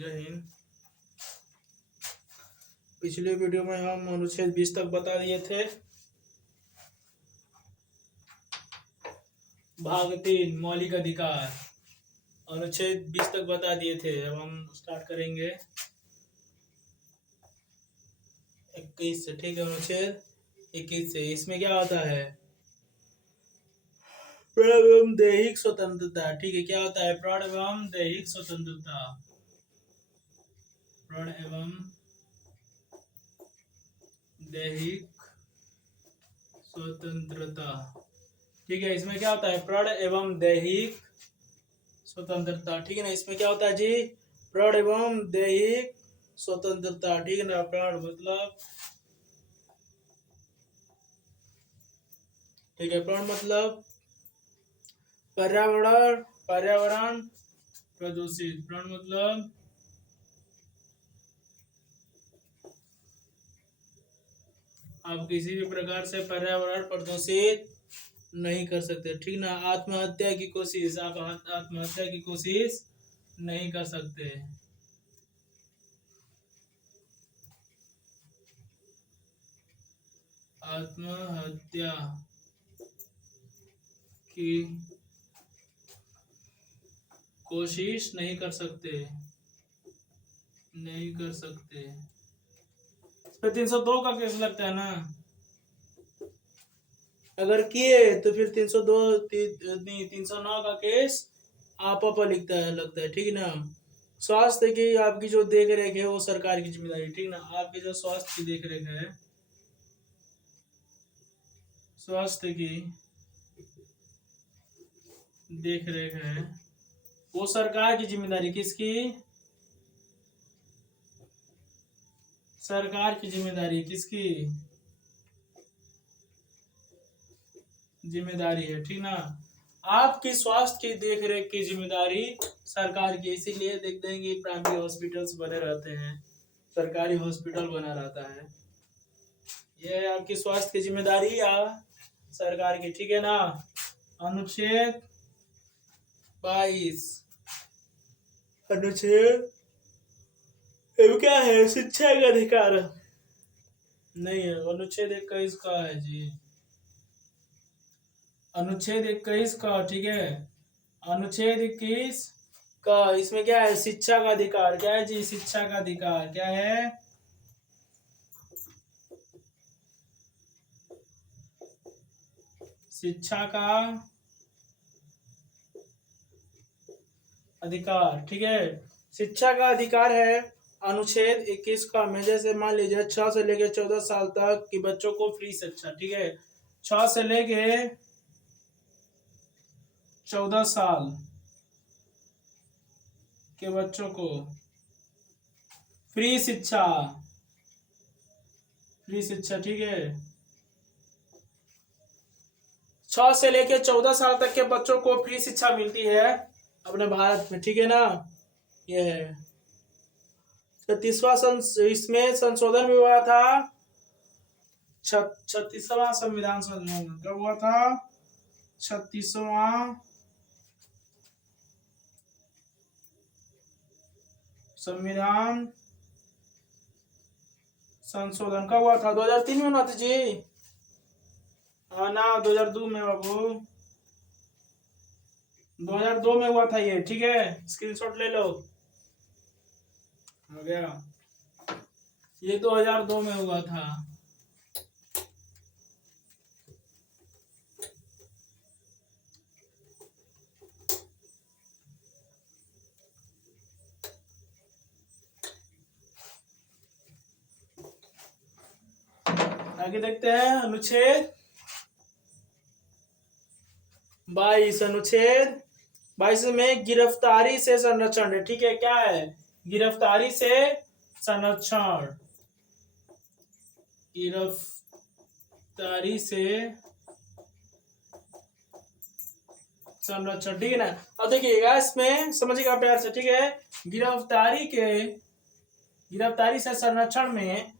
जय हिंद। पिछले वीडियो में हम अनुच्छेद 20 तक बता दिए थे। भाग 3 मौलिक अधिकार अनुच्छेद 20 तक बता दिए थे। अब हम स्टार्ट करेंगे 21 से। ठीक है, अनुच्छेद 21 से इसमें क्या होता है? प्राण एवं दैहिक स्वतंत्रता। ठीक है, क्या होता है? प्राण एवं दैहिक स्वतंत्रता। प्राण एवं दैहिक स्वतंत्रता। ठीक है, इसमें क्या होता है? प्राण एवं दैहिक स्वतंत्रता। ठीक है ना, इसमें क्या होता है जी? प्राण एवं दैहिक स्वतंत्रता। ठीक है ना, प्राण मतलब, ठीक है, प्राण मतलब पर्यावरण पर्यावरण प्रदूषित। प्राण मतलब आप किसी भी प्रकार से पर्यावरण प्रदूषित नहीं कर सकते। ठीक ना, आत्महत्या की कोशिश, आप आत्महत्या की कोशिश नहीं कर सकते। आत्महत्या की कोशिश नहीं कर सकते, नहीं कर सकते। इस पे 302 का केस लगता है ना। अगर किए तो फिर 302 नहीं 309 का केस आप पर लिखता है, लगता है। ठीक है ना, स्वास्थ्य की आपकी जो देख रेख है वो सरकार की जिम्मेदारी। ठीक ना, आपकी जो स्वास्थ्य की देख रेख है, स्वास्थ्य की देख रेख है वो सरकार की जिम्मेदारी। किसकी? सरकार की जिम्मेदारी। किसकी जिम्मेदारी है? ठीक ना, आपकी स्वास्थ्य की देखरेख की जिम्मेदारी सरकार की। इसीलिए देखते हैं कि प्राइमरी हॉस्पिटल्स बने रहते हैं, सरकारी हॉस्पिटल बना रहता है। ये आपकी स्वास्थ्य की जिम्मेदारी या सरकार की। ठीक है ना, अनुच्छेद 22। अनुच्छेद क्या है? शिक्षा का अधिकार नहीं है। अनुच्छेद 21 का है जी, अनुच्छेद 21 का। ठीक है, अनुच्छेद 21 का इसमें क्या है? शिक्षा का अधिकार। क्या है जी? शिक्षा का अधिकार क्या है? शिक्षा का अधिकार। ठीक है, शिक्षा का अधिकार है अनुच्छेद 21 का। में जैसे मान लीजिए 6 से लेके 14 साल तक के बच्चों को फ्री शिक्षा। ठीक है, 6 से लेके 14 साल के बच्चों को फ्री शिक्षा, फ्री शिक्षा। ठीक है, 6 से लेके 14 साल तक के बच्चों को फ्री शिक्षा मिलती है अपने भारत में। ठीक है ना, ये है 36वां इसमें संशोधन भी हुआ था। 36वां संविधान संशोधन कब हुआ था? 36वां संविधान संशोधन कब हुआ था? 2003 में हुआ था जी। हाँ ना, 2002 में बाबू, 2002 में हुआ था ये। ठीक है, स्क्रीनशॉट ले लो। हो गया, ये 2002 में हुआ था। आगे देखते हैं अनुच्छेद 22। अनुच्छेद 22 में गिरफ्तारी से संरक्षण है। ठीक है, क्या है? गिरफ्तारी से संरक्षण, गिरफ्तारी से संरक्षण। ठीक है ना, अब देखिएगा इसमें समझिएगा प्यार से। ठीक है, गिरफ्तारी से संरक्षण में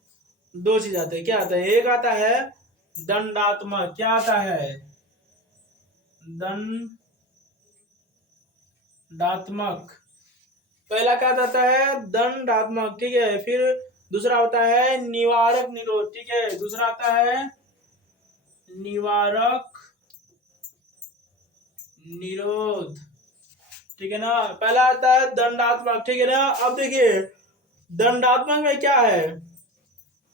दो चीज आते हैं। क्या आता है? एक आता है दंडात्मक। क्या आता है? दंडात्मक पहला क्या आता है दंडात्मक, ठीक है। फिर दूसरा होता है निवारक निरोध, ठीक है। दूसरा आता है निवारक निरोध, ठीक है ना। पहला आता है दंडात्मक, ठीक है ना। अब देखिए दंडात्मक में क्या है,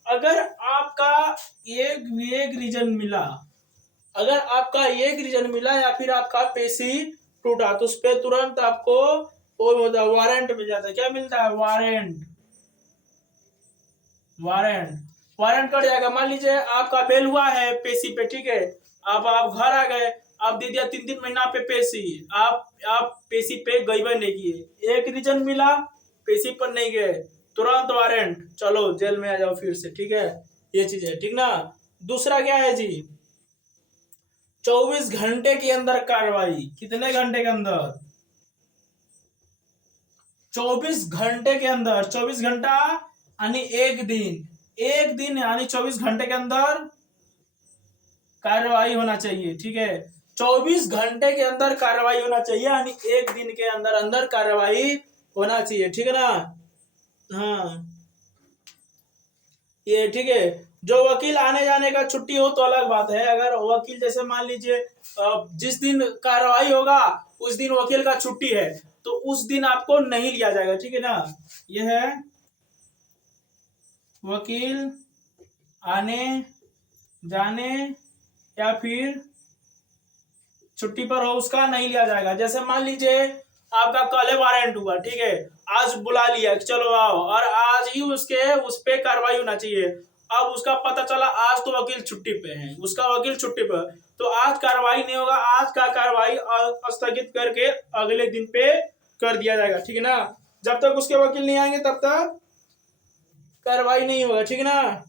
अगर आपका एक रीजन मिला, अगर आपका एक रीजन मिला या फिर आपका पेशी टूटा तो उस पर तुरंत आपको वारंट मिल जाता है। क्या मिलता है? वारंट। वारंट वारंट कट जाएगा। मान लीजिए आपका फेल हुआ है पेशी पे, ठीक है। अब आप घर आ गए, आप दे दिया 3-3 महीना पे पेशी, आप पेशी पे गईबे नहीं किए, एक रीजन मिला पेशी पर नहीं गए, तुरंत वारंट, चलो जेल में आ जाओ फिर से, ठीक है। ये चीज है, ठीक ना। दूसरा क्या है जी, 24 घंटे के अंदर कार्रवाई। कितने घंटे के अंदर? 24 घंटे के अंदर। 24 घंटा यानी एक दिन, एक दिन यानी 24 घंटे के अंदर कार्रवाई होना चाहिए, ठीक है। 24 घंटे के अंदर कार्रवाई होना चाहिए यानी एक दिन के अंदर अंदर कार्रवाई होना चाहिए, ठीक है ना। हाँ ये ठीक है। जो वकील आने जाने का छुट्टी हो तो अलग बात है। अगर वकील जैसे मान लीजिए जिस दिन कार्रवाई होगा उस दिन वकील का छुट्टी है तो उस दिन आपको नहीं लिया जाएगा, ठीक है ना। यह है वकील आने जाने या फिर छुट्टी पर हो उसका नहीं लिया जाएगा। जैसे मान लीजिए आपका कल वारंट हुआ, ठीक है, आज बुला लिया कि चलो आओ, और आज ही उस पे कार्रवाई होना चाहिए। अब उसका पता चला आज तो वकील छुट्टी पे है, उसका वकील छुट्टी पर, तो आज कार्रवाई नहीं होगा। आज का कार्रवाई स्थगित करके अगले दिन पे कर दिया जाएगा, ठीक है ना। जब तक उसके वकील नहीं आएंगे तब तक कार्रवाई नहीं होगा, ठीक है ना।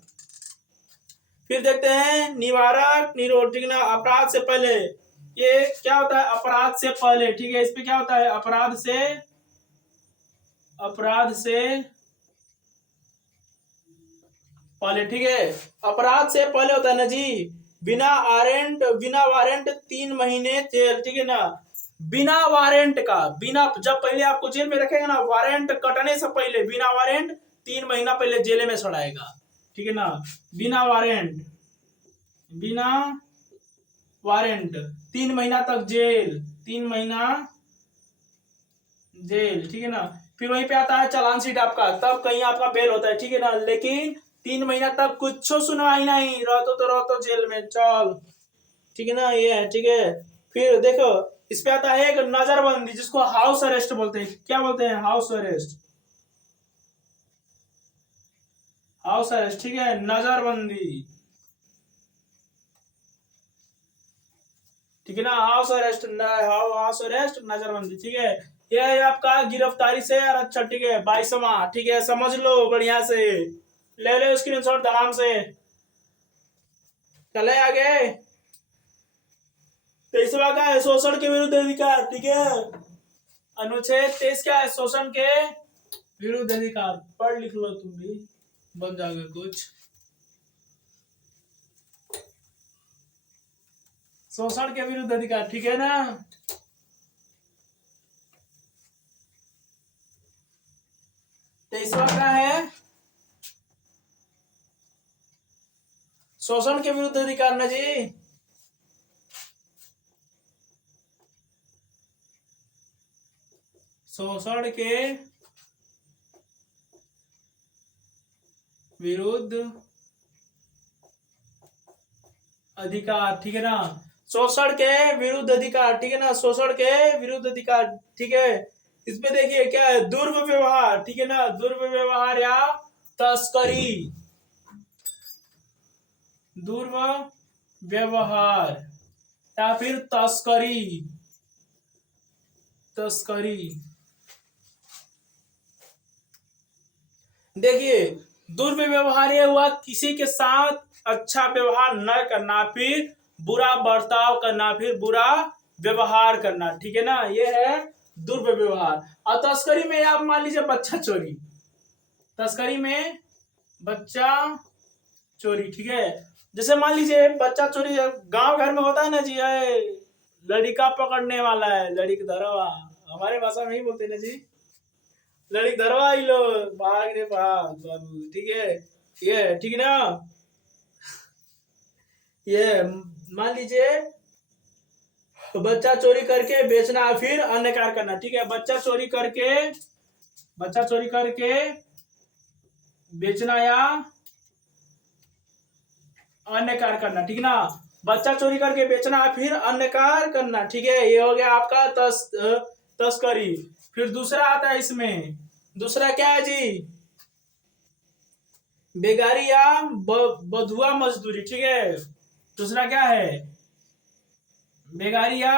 फिर देखते हैं निवारक निरोध, ठीक है ना। अपराध से पहले, ये क्या होता है? अपराध से पहले, ठीक है। इसमें क्या होता है? अपराध से पहले, ठीक है। अपराध से पहले होता है ना जी, बिना वारंट 3 महीने जेल, ठीक है ना। बिना वारंट का, बिना, जब पहले आपको जेल में रखेगा ना, वारंट कटने से पहले बिना वारंट 3 महीना पहले जेल में सड़ाएगा, ठीक है ना। बिना वारंट 3 महीना तक जेल, 3 महीना जेल, ठीक है ना। फिर वहीं पे आता है चालान शीट आपका, तब कहीं आपका बेल होता है, ठीक है ना। लेकिन 3 महीना तक कुछ सुनवाई नहीं, रहो तो जेल में चल, ठीक है ना। ये है, ठीक है। फिर देखो इस पे आता है एक नजरबंदी, जिसको हाउस अरेस्ट बोलते हैं। क्या बोलते हैं? हाउस अरेस्ट, हाउस अरेस्ट, ठीक है। नजरबंदी, ठीक है ना। हाउस अरेस्ट नजरबंदी, ठीक है। यह है आपका गिरफ्तारी से। और अच्छा ठीक है 22वां, ठीक है, समझ लो बढ़िया से, ले लो स्क्रीनशॉट आराम से। चले आगे। 23वां का है शोषण के विरुद्ध अधिकार, ठीक है। अनुच्छेद 23 क्या है? शोषण के विरुद्ध अधिकार। पढ़ लिख लो तुम भी, बन जाओगे कुछ। शोषण के विरुद्ध अधिकार, ठीक है ना। 23वां का है शोषण के विरुद्ध अधिकार ना जी। शोषण के विरुद्ध अधिकार, ठीक है ना। शोषण के विरुद्ध अधिकार, ठीक है ना। शोषण के विरुद्ध अधिकार, ठीक है। इसमें देखिए क्या है? दुर्व्यवहार, ठीक है ना। दुर्व्यवहार या तस्करी, दुर्व्यवहार या फिर तस्करी, तस्करी। देखिए दुर्व्यवहार ये हुआ किसी के साथ अच्छा व्यवहार न करना, फिर बुरा बर्ताव करना, फिर बुरा व्यवहार करना, ठीक है ना। ये है दुर्व्यवहार। और तस्करी में आप मान लीजिए बच्चा चोरी, तस्करी में बच्चा चोरी, ठीक है। जैसे मान लीजिए बच्चा चोरी गांव घर में होता है ना जी, लड़का पकड़ने वाला है, लड़की धरवा, हमारे भाषा में ही बोलते हैं ना जी। लड़ी धरवा ही लो, भाग रे भाग बाबू, ठीक है। ये ठीक है ना। ये मान लीजिए बच्चा चोरी करके बेचना फिर अन्य कार्य करना, ठीक है। बच्चा चोरी करके बेचना या अन्य कार्य करना, ठीक ना। बच्चा चोरी करके बेचना फिर अन्य कार्य करना, ठीक है। ये हो गया आपका तस्करी। फिर दूसरा आता है इसमें, दूसरा क्या है जी, बेगारी या बधुआ मजदूरी, ठीक है। दूसरा क्या है, बेगारी या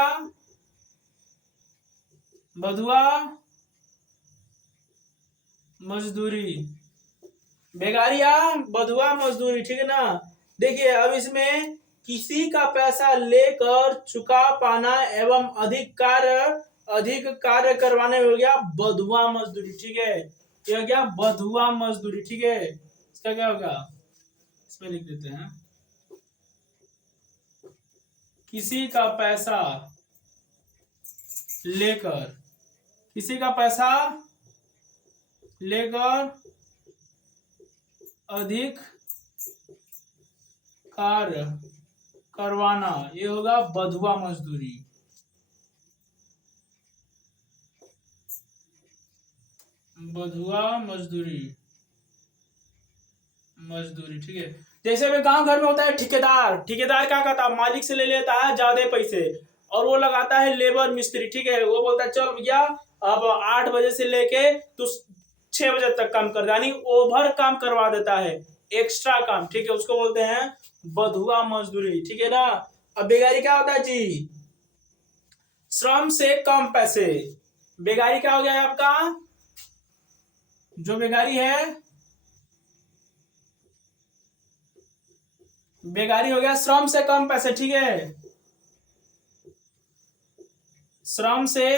बधुआ मजदूरी, बेगारी या बधुआ मजदूरी, ठीक है ना। देखिए अब इसमें किसी का पैसा लेकर चुका पाना एवं अधिक कार्य करवाने में हो गया बधुआ मजदूरी, ठीक है। ये हो गया बधुआ मजदूरी, ठीक है। इसका क्या होगा, इसमें लिख देते हैं, किसी का पैसा लेकर, किसी का पैसा लेकर अधिक कार्य करवाना, ये होगा बधुआ मजदूरी। बधुआ मजदूरी, मजदूरी, ठीक है। जैसे अभी गांव घर में होता है ठेकेदार, ठेकेदार क्या करता है, मालिक से ले लेता है ज्यादा पैसे और वो लगाता है लेबर मिस्त्री, ठीक है। वो बोलता है चल भैया अब 8 बजे से लेके तो 6 बजे तक काम कर, यानी ओवर काम करवा देता है, एक्स्ट्रा काम, ठीक है। उसको बोलते हैं बधुआ मजदूरी, ठीक है ना। अब बेगारी क्या होता है जी, श्रम से कम पैसे। बेगारी क्या हो गया आपका, जो बेगारी है, बेगारी हो गया श्रम से कम पैसे, ठीक है। श्रम से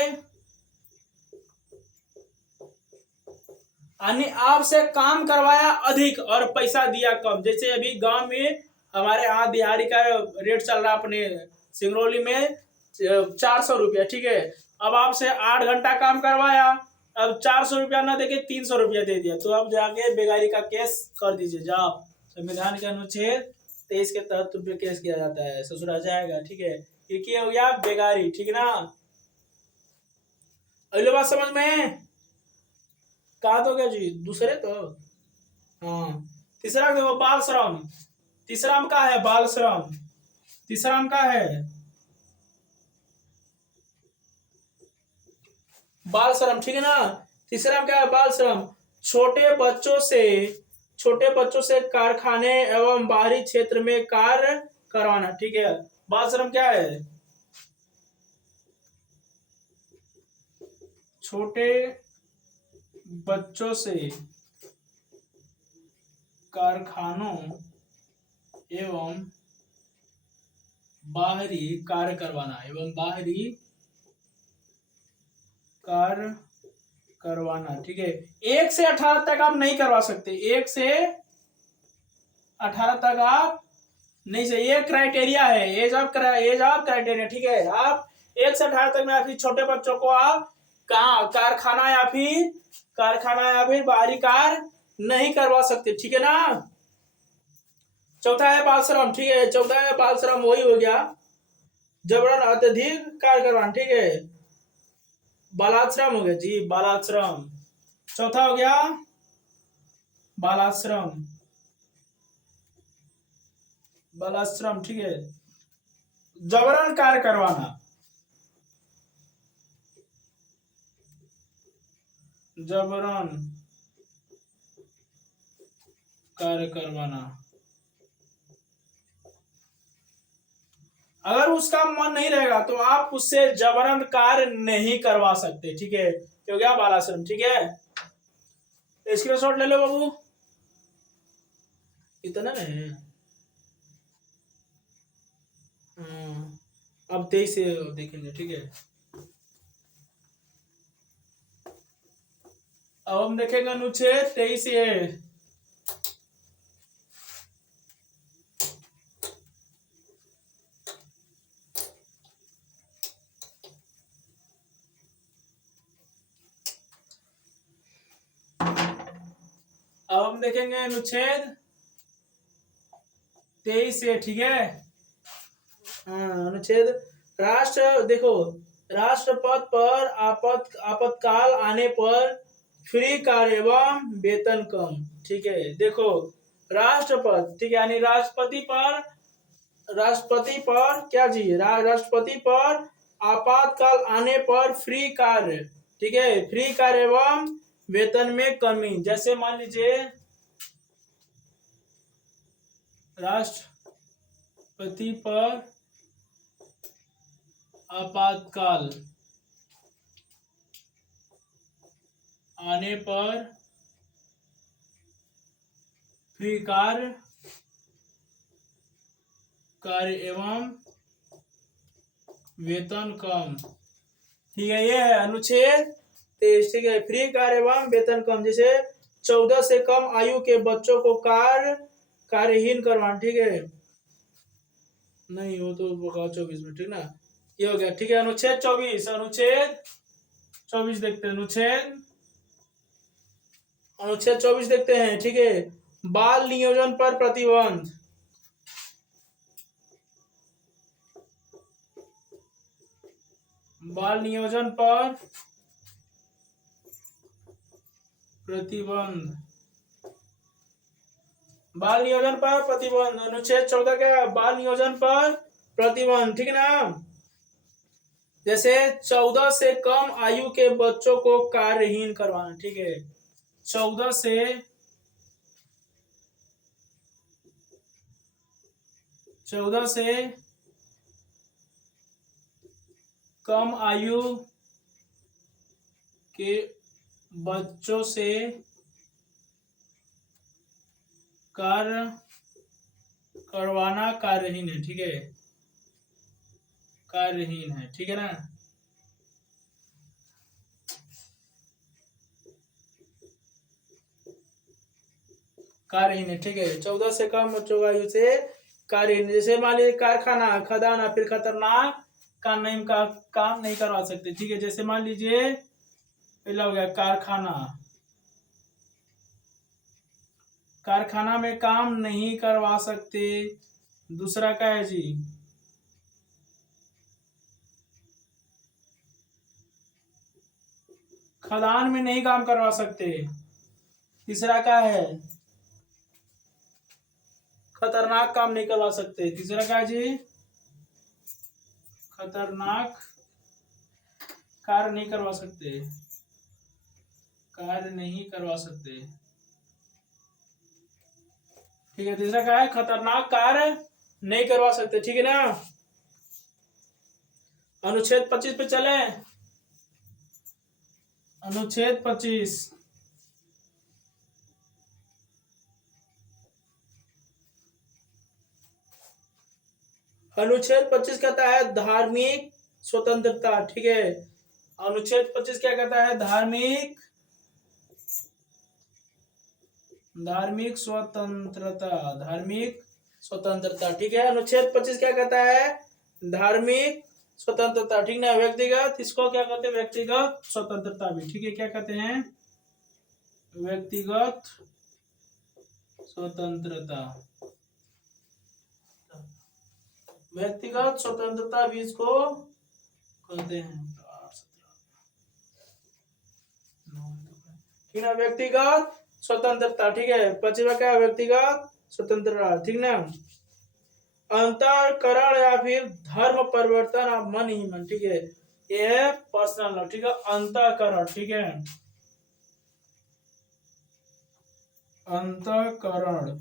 यानी आपसे काम करवाया अधिक और पैसा दिया कम। जैसे अभी गांव में हमारे यहाँ दिहाड़ी का रेट चल रहा है अपने सिंगरौली में 400 रुपया, ठीक है। अब आपसे 8 घंटा काम करवाया, अब 400 रुपया ना देके 300 रुपया दे दिया, तो अब जाके बेगारी का केस कर दीजिए, जाओ। संविधान के अनुच्छेद 23 के तहत तुम पे केस किया जाता है, ससुरा जाएगा, ठीक है। ये क्या हो गया, बेगारी, ठीक है ना। अगली बात समझ में, कहा तो क्या जी, दूसरे तो हाँ। तीसरा देखो बाल श्रम, तीसरा में का है बाल श्रम, तीसरा में का है बाल श्रम, ठीक है ना। तीसरा में क्या है बाल श्रम, छोटे बच्चों से कारखाने एवं बाहरी क्षेत्र में कार्य करवाना, ठीक है। बाल श्रम क्या है, छोटे बच्चों से कारखानों एवं बाहरी कार्य करवाना, एवं बाहरी कार्य करवाना, ठीक है। 1 से 18 तक आप नहीं करवा सकते, 1 से 18 तक आप नहीं से, ये क्राइटेरिया है, एज ऑफ क्राइटेरिया, ठीक है। आप 1 से 18 तक में या फिर छोटे बच्चों को आप कारखाना या फिर बाहरी कार्य नहीं करवा सकते, ठीक है ना। चौथा है बाल श्रम, ठीक है। चौथा है बाल श्रम, वही हो गया जबरन अत्यधिक कार्य करवाना, ठीक है। बालाश्रम हो गया जी, बालाश्रम। चौथा हो गया बालाश्रम, बालाश्रम, ठीक है। जबरन कार्य करवाना, जबरन कार्य करवाना, अगर उसका मन नहीं रहेगा तो आप उससे जबरन कार्य नहीं करवा सकते, ठीक है। हो गया बालाश्रम, ठीक है। स्क्रीनशॉट ले लो बाबू, इतना है। अब 23 से देखेंगे, ठीक है। अब हम देखेंगे अनुच्छेद 23 से अब हम देखेंगे अनुच्छेद 23 से, ठीक है। हाँ, अनुच्छेद राष्ट्र देखो, राष्ट्रपति पर आपातकाल आने पर फ्री कार्य एवं वेतन कम, ठीक है। देखो राष्ट्रपति, ठीक है, यानी राष्ट्रपति पर क्या जी, राष्ट्रपति पर आपातकाल आने पर फ्री कार्य, ठीक है, फ्री कार्य एवं वेतन में कमी। जैसे मान लीजिए राष्ट्रपति पर आपातकाल आने पर फ्री कार्य एवं वेतन कम, ठीक है। ये है अनुच्छेद 23, ठीक है। फ्री कार्य एवं वेतन कम, जैसे 14 से कम आयु के बच्चों को कार्यहीन करवाना, ठीक है। नहीं वो तो 24 में, ठीक ना, ये हो गया, ठीक है। अनुच्छेद 24 देखते हैं। अनुच्छेद 24 देखते हैं, ठीक है। बाल नियोजन पर प्रतिबंध, बाल नियोजन पर प्रतिबंध, बाल नियोजन पर प्रतिबंध, अनुच्छेद 14 क्या, बाल नियोजन पर प्रतिबंध, ठीक ना। जैसे 14 से कम आयु के बच्चों को कार्यहीन करवाना, ठीक है। 14 से कम आयु के बच्चों से कार्य करवाना कार्यहीन है, ठीक है, कार्यहीन है, ठीक है ना। कार्यहीन है, ठीक है। 14 से कम बच्चों की आयु से कार्यहीन, जैसे मान लीजिए कारखाना, खदान, फिर खतरनाक काम नहीं करवा सकते, ठीक है। जैसे मान लीजिए पहला हो गया कारखाना में काम नहीं करवा सकते। दूसरा क्या है जी, खदान में नहीं काम करवा सकते। तीसरा क्या है, खतरनाक काम नहीं करवा सकते। तीसरा क्या है जी, खतरनाक कार्य नहीं करवा सकते, ठीक है। तीसरा क्या है, खतरनाक कार्य नहीं करवा सकते, ठीक है ना। अनुच्छेद 25 पे चले। अनुच्छेद 25, अनुच्छेद 25 कहता है धार्मिक स्वतंत्रता, ठीक है। अनुच्छेद 25 क्या कहता है, धार्मिक स्वतंत्रता, ठीक है। अनुच्छेद 25 क्या कहता है, धार्मिक स्वतंत्रता, ठीक ना। व्यक्तिगत, इसको क्या कहते हैं, व्यक्तिगत स्वतंत्रता भी, ठीक है। क्या कहते हैं, व्यक्तिगत स्वतंत्रता, व्यक्तिगत स्वतंत्रता भी इसको कहते हैं, ठीक ना। व्यक्तिगत स्वतंत्रता, ठीक है। 25वां क्या है, व्यक्तिगत स्वतंत्रता, ठीक ना। अंतःकरण या फिर धर्म परिवर्तन और मन ही मन, ठीक है। ये है पर्सनल लॉ, ठीक है। अंतःकरण, ठीक है, अंतःकरण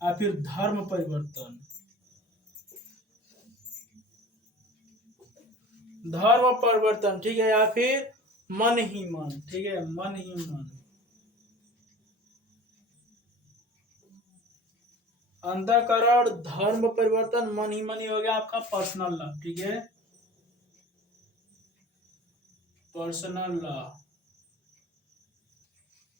या फिर धर्म परिवर्तन, ठीक है, या फिर मन ही मन, ठीक है, मन ही मन। अंतःकरण, धर्म परिवर्तन, मन ही हो गया आपका पर्सनल लॉ, ठीक है, पर्सनल लॉ,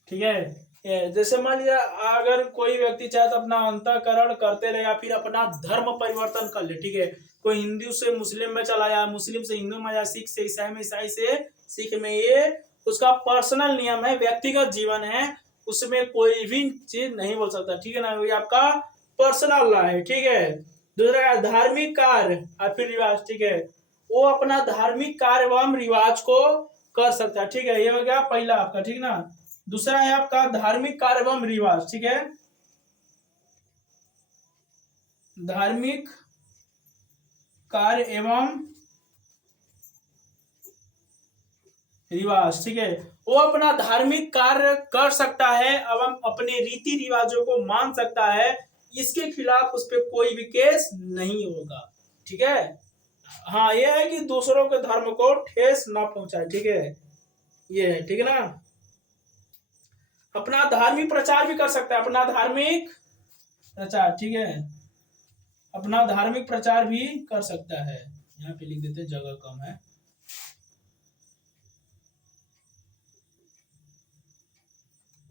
ठीक है। जैसे मान लिया अगर कोई व्यक्ति चाहे तो अपना अंतःकरण करते रहे या फिर अपना धर्म परिवर्तन कर ले, ठीक है। कोई हिंदू से मुस्लिम में चला या मुस्लिम से हिंदू में, या सिख से ईसाई में, ईसाई से सिख में, ये उसका पर्सनल नियम है, व्यक्तिगत जीवन है। उसमें कोई भी चीज नहीं बोल सकता, ठीक है ना, ये आपका पर्सनल लॉ है, ठीक है। दूसरा है धार्मिक कार्य और फिर रिवाज, ठीक है, वो अपना धार्मिक कार्य एवं रिवाज को कर सकता है, ठीक है, ये हो गया पहला आपका, ठीक ना। दूसरा है आपका धार्मिक कार्य एवं रिवाज, ठीक है, धार्मिक कार्य एवं रिवाज, ठीक है, वो अपना धार्मिक कार्य कर सकता है एवं अपने रीति रिवाजों को मान सकता है, इसके खिलाफ उस पर कोई भी केस नहीं होगा, ठीक है। हाँ, ये है कि दूसरों के धर्म को ठेस ना पहुंचाए, ठीक है, ये है, ठीक है ना। अपना धार्मिक प्रचार भी कर सकता है, अपना धार्मिक प्रचार, ठीक है, अपना धार्मिक प्रचार भी कर सकता है। यहाँ पे लिख देते, जगह कम है।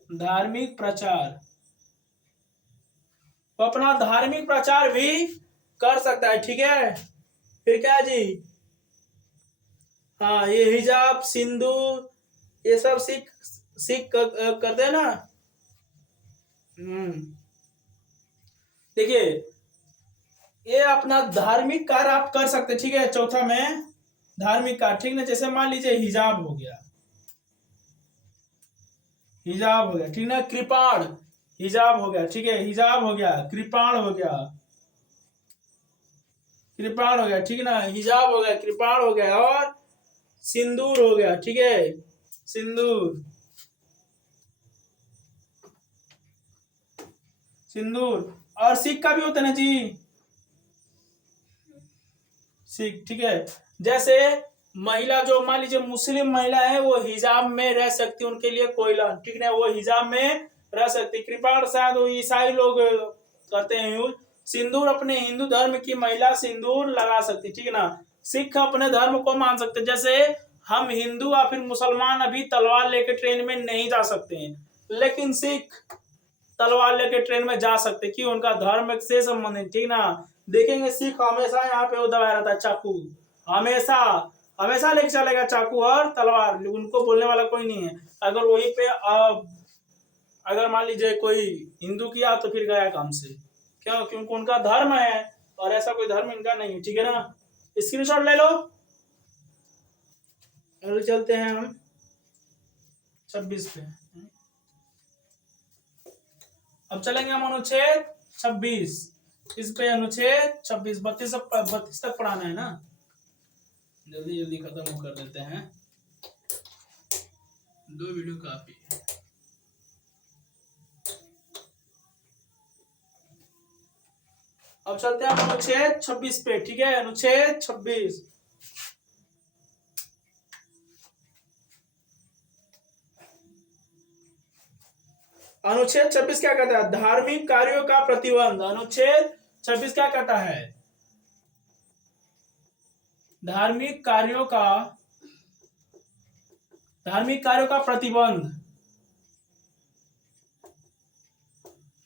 धार्मिक प्रचार, तो अपना धार्मिक प्रचार भी कर सकता है, ठीक है। फिर क्या जी, हाँ, ये हिजाब सिंदूर ये सब सिख सिख करते हैं ना। देखिए, ये अपना धार्मिक कार्य आप कर सकते, ठीक है। चौथा में धार्मिक कार्य, ठीक ना, जैसे मान लीजिए हिजाब हो गया, हिजाब हो गया, ठीक ना, कृपाण हिजाब हो गया, ठीक है, हिजाब हो गया, कृपाण हो गया, कृपाण हो गया, ठीक ना, हिजाब हो गया, कृपाण हो गया, और सिंदूर हो गया, ठीक है, सिंदूर, सिंदूर। और सिख का भी होता है ना जी, सिख, ठीक है। जैसे महिला, जो मान लीजिए मुस्लिम महिला है, वो हिजाब में रह सकती, उनके लिए कोई ला, ठीक ना, वो हिजाब में रह सकती। कृपाण शायद वो ईसाई लोग करते हैं यूज। सिंदूर, अपने हिंदू धर्म की महिला सिंदूर लगा सकती, ठीक है ना। सिख अपने धर्म को मान सकते, जैसे हम हिंदू या फिर मुसलमान अभी तलवार लेके ट्रेन में नहीं जा सकते हैं, लेकिन सिख तलवार लेके ट्रेन में जा सकते, कि उनका धर्म से संबंधित, ठीक ना। देखेंगे सिख हमेशा यहाँ पे वो दबाया रहता है, चाकू, हमेशा हमेशा लेके चलेगा चाकू और तलवार, उनको बोलने वाला कोई नहीं है। अगर वहीं पे अगर मान लीजिए कोई हिंदू किया तो फिर गया काम से, क्यों, क्योंकि उनका धर्म है और ऐसा कोई धर्म इनका नहीं है, ठीक है ना। स्क्रीनशॉट ले लो। और चलते हैं हम 26 पे। अब चलेंगे हम अनुच्छेद 26, इस पे अनुच्छेद 26, 32 तक पढ़ाना है ना, जल्दी जल्दी खत्म कर देते हैं, 2 वीडियो काफी है। अब चलते हैं अनुच्छेद 26 पे, ठीक है, अनुच्छेद 26। अनुच्छेद 26 क्या कहता है, धार्मिक कार्यों का प्रतिबंध। अनुच्छेद 26 क्या कहता है, धार्मिक कार्यों का प्रतिबंध,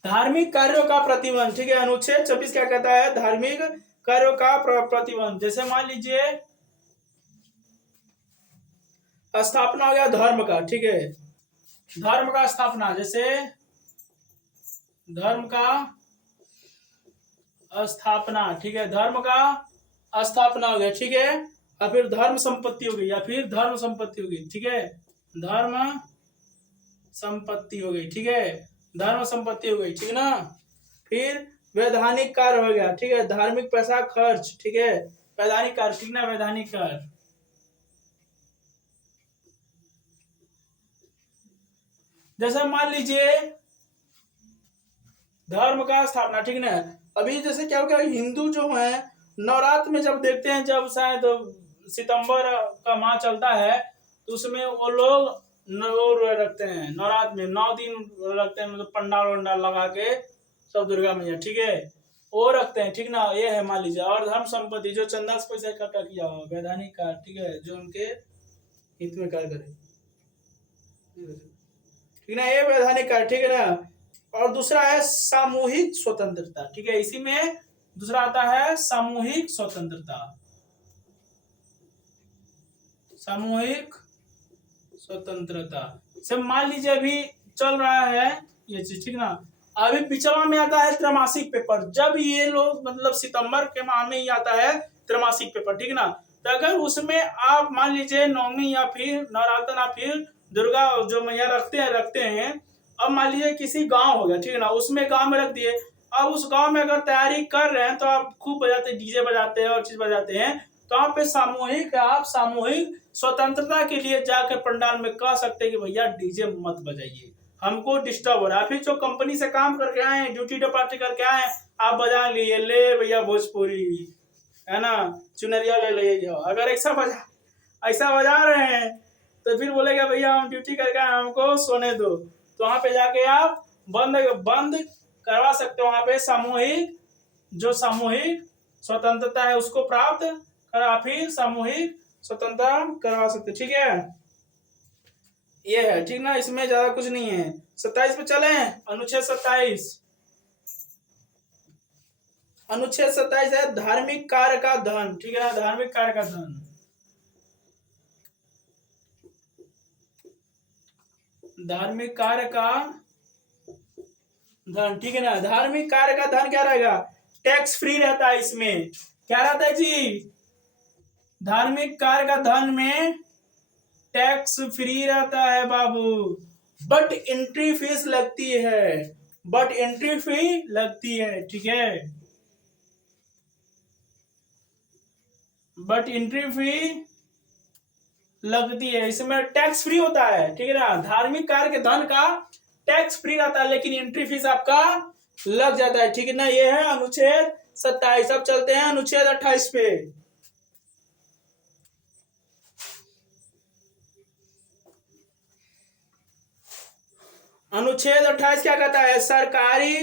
धार्मिक कार्यों का प्रतिबंध, ठीक है। अनुच्छेद 26 क्या कहता है, धार्मिक कार्यों का प्रतिबंध। जैसे मान लीजिए स्थापना हो गया धर्म का, ठीक है, धर्म का स्थापना, जैसे धर्म का स्थापना, ठीक है, धर्म का स्थापना हो गया, ठीक है, और फिर धर्म संपत्ति हो गई, या फिर धर्म संपत्ति हो गई, ठीक है, धर्म संपत्ति हो गई, ठीक है, धर्म संपत्ति हो गई, ठीक ना। फिर वैधानिक कार्य हो गया, ठीक है, धार्मिक पैसा खर्च, ठीक है, वैधानिक कार्य, ठीक ना, वैधानिक कार्य। जैसे मान लीजिए धर्म का स्थापना, ठीक ना। अभी जैसे क्या हो गया, हिंदू जो है नवरात्र में जब देखते हैं, जब शायद सितंबर का माह चलता है, तो उसमें वो लोग रखते हैं, नवरात्र में 9 दिन रखते हैं, मतलब पंडाल वंडाल लगा के सब दुर्गा मैया, ठीक है, वो रखते हैं, ठीक ना, ये है मान लीजिए। और धर्म संपत्ति, जो चंदा से पैसा इकट्ठा किया हुआ, वैधानिक कार्य, ठीक है, जो उनके हित में कार्य करे, ठीक ना, ये वैधानिक कार्य, ठीक है ना। और दूसरा है सामूहिक स्वतंत्रता, ठीक है, इसी में दूसरा आता है सामूहिक स्वतंत्रता, सामूहिक स्वतंत्रता। से मान लीजिए अभी चल रहा है ये चीज, ठीक ना। अभी पिछला में आता है त्रैमासिक पेपर, जब ये लोग मतलब सितंबर के माह में ही आता है त्रैमासिक पेपर, ठीक ना। तो अगर उसमें आप मान लीजिए नवमी या फिर नवरात्र या फिर दुर्गा जो मैया रखते हैं, अब मान लीजिए किसी गांव हो गया, ठीक है ना, उसमें गांव में रख दिए। अब उस गांव में अगर तैयारी कर रहे हैं तो आप खूब बजाते, डीजे बजाते हैं और चीज बजाते हैं, तो आप पे सामूहिक स्वतंत्रता के लिए जाकर पंडाल में कह सकते हैं कि भैया डीजे मत बजाइए, हमको डिस्टर्ब हो रहा है। फिर जो कंपनी से काम करके आए, ड्यूटी डिपार्टी करके आए, आप बजा लिए, ले भैया भोजपुरी है ना, चुनरिया ले जाओ। अगर ऐसा बजा रहे हैं तो फिर बोलेगा भैया हम ड्यूटी करके आए, हमको सोने दो। तो वहां पे जाके आप बंद करवा सकते हो। वहां पे सामूहिक स्वतंत्रता है उसको प्राप्त करा, फिर सामूहिक स्वतंत्रता करवा सकते, ठीक है। ये है, ठीक ना, इसमें ज्यादा कुछ नहीं है। 27 पे चले। अनुच्छेद 27, अनुच्छेद 27 है धार्मिक कार्य का धन, ठीक है ना, धार्मिक कार्य का धन। धार्मिक कार्य का धन, ठीक है ना। धार्मिक कार्य का धन क्या रहेगा, टैक्स फ्री रहता है इसमें। क्या रहता है जी, धार्मिक कार्य का धन में टैक्स फ्री रहता है बाबू, बट एंट्री फीस लगती है, बट एंट्री फी लगती है, ठीक है, बट एंट्री फी लगती है। इसमें टैक्स फ्री होता है, ठीक है ना। धार्मिक कार्य के धन का टैक्स फ्री रहता है, लेकिन एंट्री फीस आपका लग जाता है, ठीक है ना। ये है अनुच्छेद 27। अब चलते हैं अनुच्छेद 28 पे। अनुच्छेद 28 क्या कहता है, सरकारी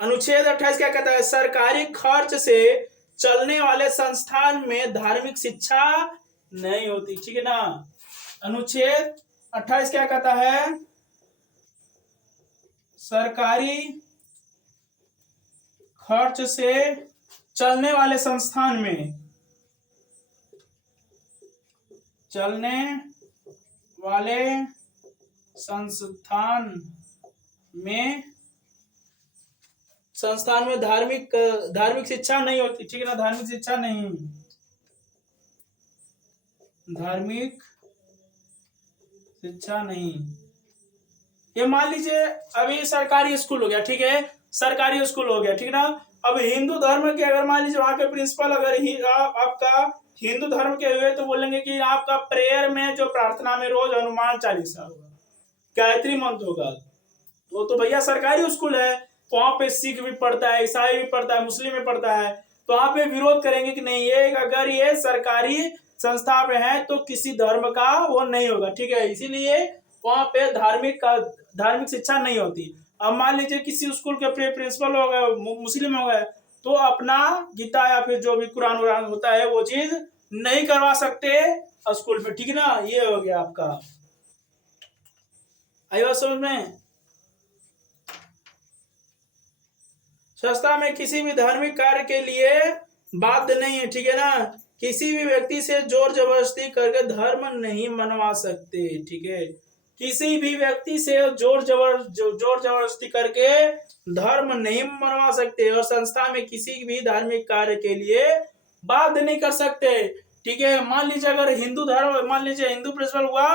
अनुच्छेद 28 क्या कहता है, सरकारी खर्च से चलने वाले संस्थान में धार्मिक शिक्षा नहीं होती, ठीक है ना। अनुच्छेद 28 क्या कहता है, सरकारी खर्च से चलने वाले संस्थान में, चलने वाले संस्थान में धार्मिक शिक्षा नहीं होती, ठीक है ना, धार्मिक शिक्षा नहीं, धार्मिक शिक्षा नहीं। ये मान लीजिए अभी सरकारी स्कूल हो गया, ठीक है, सरकारी स्कूल हो गया, ठीक है ना। अब हिंदू धर्म के अगर मान लीजिए वहां के प्रिंसिपल अगर आपका हिंदू धर्म के हुए तो बोलेंगे कि आपका प्रेयर में जो प्रार्थना में रोज हनुमान चालीसा होगा, गायत्री मंत्र होगा। वो तो भैया सरकारी स्कूल है, तो वहां पे सिख भी पढ़ता है, ईसाई भी पढ़ता है, मुस्लिम भी पढ़ता है, तो वहां पे विरोध करेंगे कि नहीं, ये अगर ये सरकारी संस्था पे है तो किसी धर्म का वो नहीं होगा, ठीक है। इसीलिए वहां पे धार्मिक शिक्षा नहीं होती। अब मान लीजिए किसी स्कूल के प्रिंसिपल हो गए, मुस्लिम हो गए, तो अपना गीता या फिर जो भी कुरान वुरान होता है वो चीज नहीं करवा सकते स्कूल पे, ठीक है ना। ये हो गया आपका, आई बात समझ में। संस्था में किसी भी धार्मिक कार्य के लिए बाध्य नहीं है, ठीक है ना। किसी भी व्यक्ति से जोर जबरदस्ती करके धर्म नहीं मनवा सकते, ठीक है। किसी भी व्यक्ति से जोर जबरदस्ती करके धर्म नहीं मनवा सकते, और संस्था में किसी भी धार्मिक कार्य के लिए बाध्य नहीं कर सकते, ठीक है। मान लीजिए अगर मान लीजिए हिंदू प्रिंसिपल हुआ,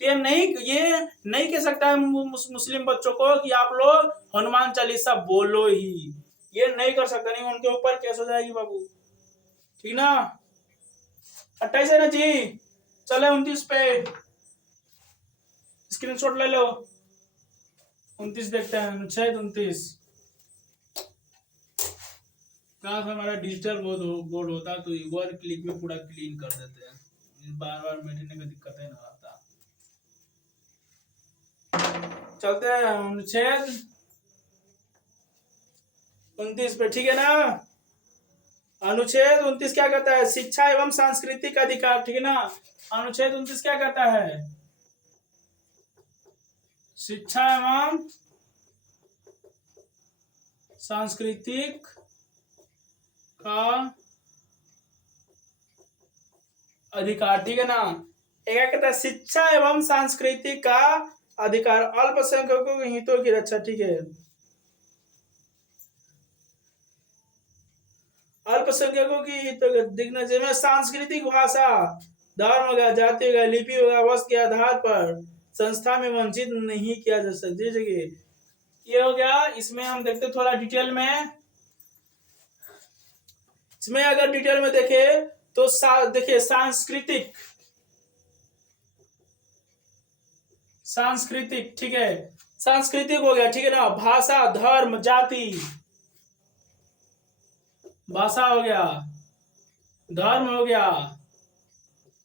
ये नहीं कह सकता है मुस्लिम बच्चों को कि आप लोग हनुमान चालीसा बोलो ही, ये नहीं कर सकता, नहीं उनके ऊपर केस हो जाएगी बाबू, ठीक ना। 28 है ना जी। चले 29 पे, स्क्रीनशॉट ले लो। 29 देखते हैं, अनुच्छेद 29। काश हमारा डिजिटल बोर्ड होता तो एक बार क्लिक में पूरा क्लीन कर देते हैं, बार बार मेटने का दिक्कत है ना आता। चलते हैं अनुच्छेद 29 पे, ठीक है ना। अनुच्छेद 29 क्या कहता है, शिक्षा एवं सांस्कृतिक अधिकार, ठीक है ना। अनुच्छेद 29 क्या कहता है, शिक्षा एवं सांस्कृतिक का अधिकार, ठीक है ना। एक कहता है शिक्षा एवं सांस्कृतिक का अधिकार, अल्पसंख्यकों के हितों की रक्षा, ठीक है। अल्पसंख्यकों की हितों को देखना चाहिए। सांस्कृतिक भाषा, धर्म होगा, जाति होगा, लिपि होगा, वस्त्र के आधार पर संस्था में वंचित नहीं किया जा सकता। जगह ये हो गया। इसमें हम देखते थोड़ा डिटेल में। इसमें अगर डिटेल में देखे तो देखिए सांस्कृतिक, सांस्कृतिक, ठीक है, सांस्कृतिक हो गया, ठीक है ना। भाषा, धर्म, जाति, भाषा हो गया, धर्म हो गया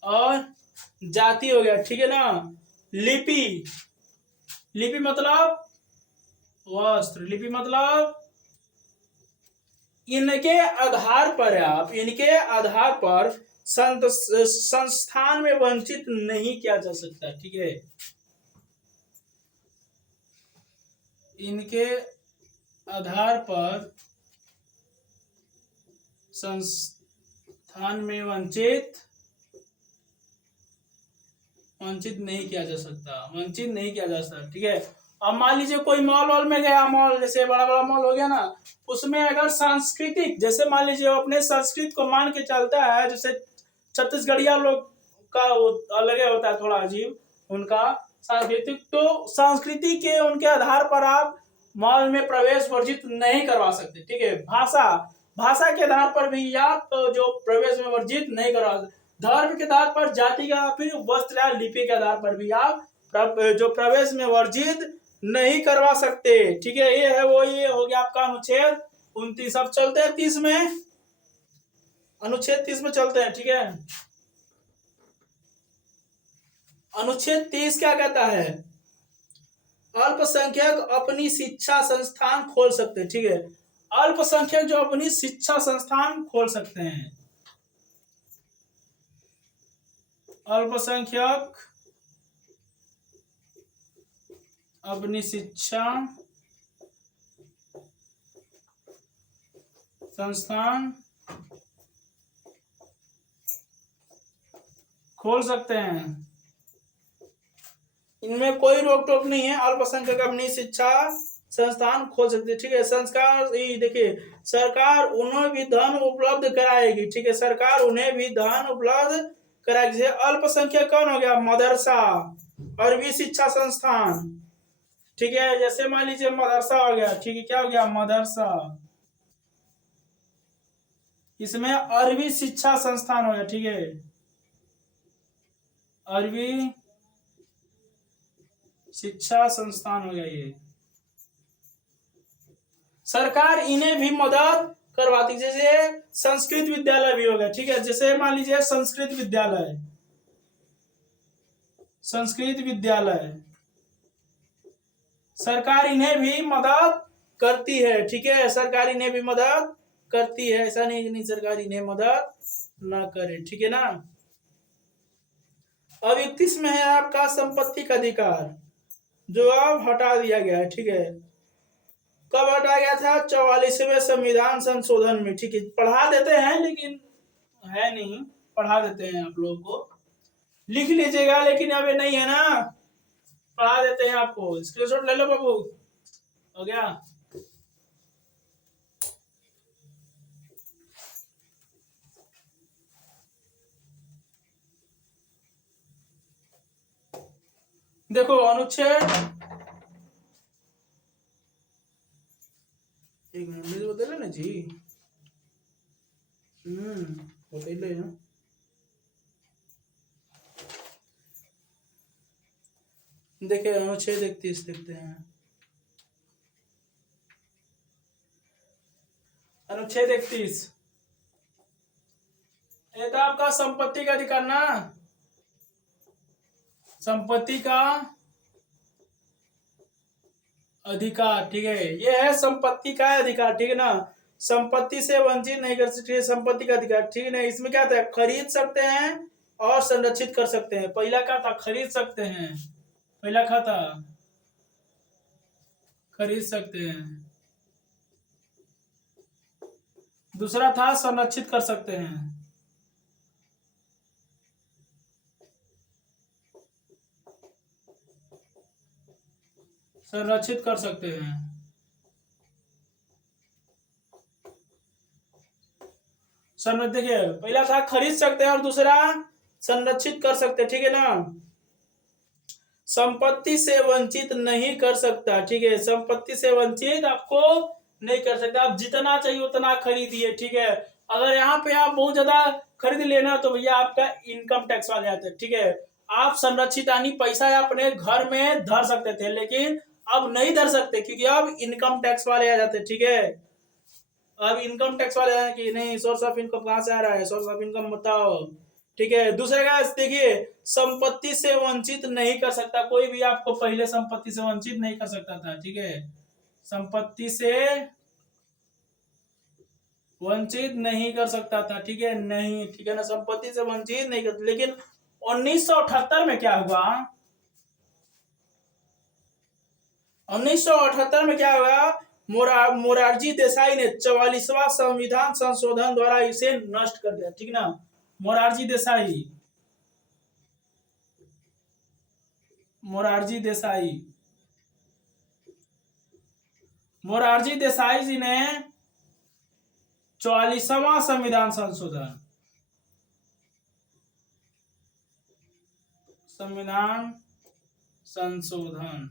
और जाति हो गया, ठीक है ना। लिपि, लिपि मतलब वस्त्र, लिपि मतलब इनके आधार पर आप, इनके आधार पर संस्थान में वंचित नहीं किया जा सकता, ठीक है। इनके आधार पर संस्थान में वंचित नहीं किया जा सकता, वंचित नहीं किया जा सकता, ठीक है। अब मान लीजिए कोई मॉल वॉल में गया, मॉल जैसे बड़ा बड़ा मॉल हो गया ना, उसमें अगर सांस्कृतिक, जैसे मान लीजिए वो अपने संस्कृत को मान के चलता है, जैसे छत्तीसगढ़िया लोग का अलग होता है, थोड़ा अजीब उनका सांस्कृतिक, तो संस्कृति के उनके आधार पर आप मॉल में प्रवेश वर्जित नहीं करवा सकते, ठीक है। भाषा, भाषा के आधार पर भी आप जो प्रवेश में वर्जित नहीं करवा सकते। धर्म के आधार पर, जाति का, फिर वस्त्र या लिपि के आधार पर भी आप जो प्रवेश में वर्जित नहीं करवा सकते, ठीक है। ये है वो, ये हो गया आपका अनुच्छेद 29। अब चलते हैं 30 में, अनुच्छेद 30 में चलते हैं, ठीक है। अनुच्छेद 30 क्या कहता है? अल्पसंख्यक अपनी शिक्षा संस्थान खोल सकते हैं, ठीक है। अल्पसंख्यक जो अपनी शिक्षा संस्थान खोल सकते हैं, अल्पसंख्यक अपनी शिक्षा संस्थान खोल सकते हैं, इनमें कोई रोक टोक नहीं है। अल्पसंख्यक अपनी शिक्षा संस्थान खोल सकते, ठीक है। संस्कार, देखिए सरकार उन्हें भी धन उपलब्ध कराएगी, ठीक है, सरकार उन्हें भी धन उपलब्ध कराएगी। जैसे अल्पसंख्यक कौन हो गया? मदरसा, अरबी शिक्षा संस्थान, ठीक है। जैसे मान लीजिए मदरसा हो गया, ठीक है, क्या हो गया? मदरसा, इसमें अरबी शिक्षा संस्थान हो गया, ठीक है, अरबी शिक्षा संस्थान हो गया। ये सरकार इन्हें भी मदद करवाती, जैसे संस्कृत विद्यालय भी हो गया, ठीक है। जैसे मान लीजिए संस्कृत विद्यालय, संस्कृत विद्यालय, सरकार इन्हें भी मदद करती है, ठीक है, सरकार इन्हें भी मदद करती है, ऐसा नहीं कि नहीं सरकार इन्हें मदद ना करे, ठीक है ना। अब 31 में है आपका संपत्ति का अधिकार, जो अब हटा दिया गया है, ठीक है। कब हटाया गया था? 44वें संविधान संशोधन में, ठीक है। पढ़ा देते हैं लेकिन है नहीं, पढ़ा देते हैं आप लोगों को, लिख लीजिएगा, लेकिन अब ये नहीं है ना, पढ़ा देते हैं आपको। स्क्रीनशॉट ले लो बाबू, हो गया। देखो अनुच्छेद, एक मिनट बदले ना जी, बदले हैं। देखिए अनुच्छेद 31 देखते हैं। अनुच्छेद 31 ये तो आपका संपत्ति का अधिकार ना, संपत्ति का अधिकार, ठीक है, ये है संपत्ति का अधिकार, ठीक है ना। संपत्ति से वंचित नहीं कर सकते, संपत्ति का अधिकार, ठीक है ना। इसमें क्या था? खरीद सकते हैं और संरक्षित कर सकते हैं। पहला क्या था? खरीद सकते हैं, पहला क्या था? खरीद सकते हैं, दूसरा था संरक्षित कर सकते हैं। संरक्षित कर सकते हैं। देखिए पहला था खरीद सकते हैं और दूसरा संरक्षित कर सकते हैं, ठीक है ना। संपत्ति से वंचित नहीं कर सकता, ठीक है, संपत्ति से वंचित आपको नहीं कर सकता। आप जितना चाहिए उतना खरीदिए, ठीक है। अगर यहाँ पे आप बहुत ज्यादा खरीद लेना तो भैया आपका इनकम टैक्स वाले आते हैं, ठीक है। आप संरक्षित यानी पैसा अपने घर में धर सकते थे, लेकिन अब नहीं धर सकते क्योंकि अब इनकम टैक्स वाले आ जाते हैं, ठीक है। अब इनकम टैक्स वाले आए कि नहीं सोर्स ऑफ इनकम कहाँ से आ रहा है, सोर्स ऑफ इनकम बताओ, ठीक है। दूसरे का देखिए संपत्ति से वंचित नहीं कर सकता, कोई भी आपको पहले संपत्ति से वंचित नहीं कर सकता था, ठीक है। संपत्ति से वंचित नहीं कर सकता था, ठीक है, नहीं, ठीक है ना, संपत्ति से वंचित नहीं कर। लेकिन 1978 में क्या हुआ, 1978 में क्या हुआ, मोरारजी देसाई ने 44वां संविधान संशोधन द्वारा इसे नष्ट कर दिया, ठीक ना। मोरारजी देसाई, मोरारजी देसाई, मोरारजी देसाई जी ने 44वां संविधान संशोधन, संविधान संशोधन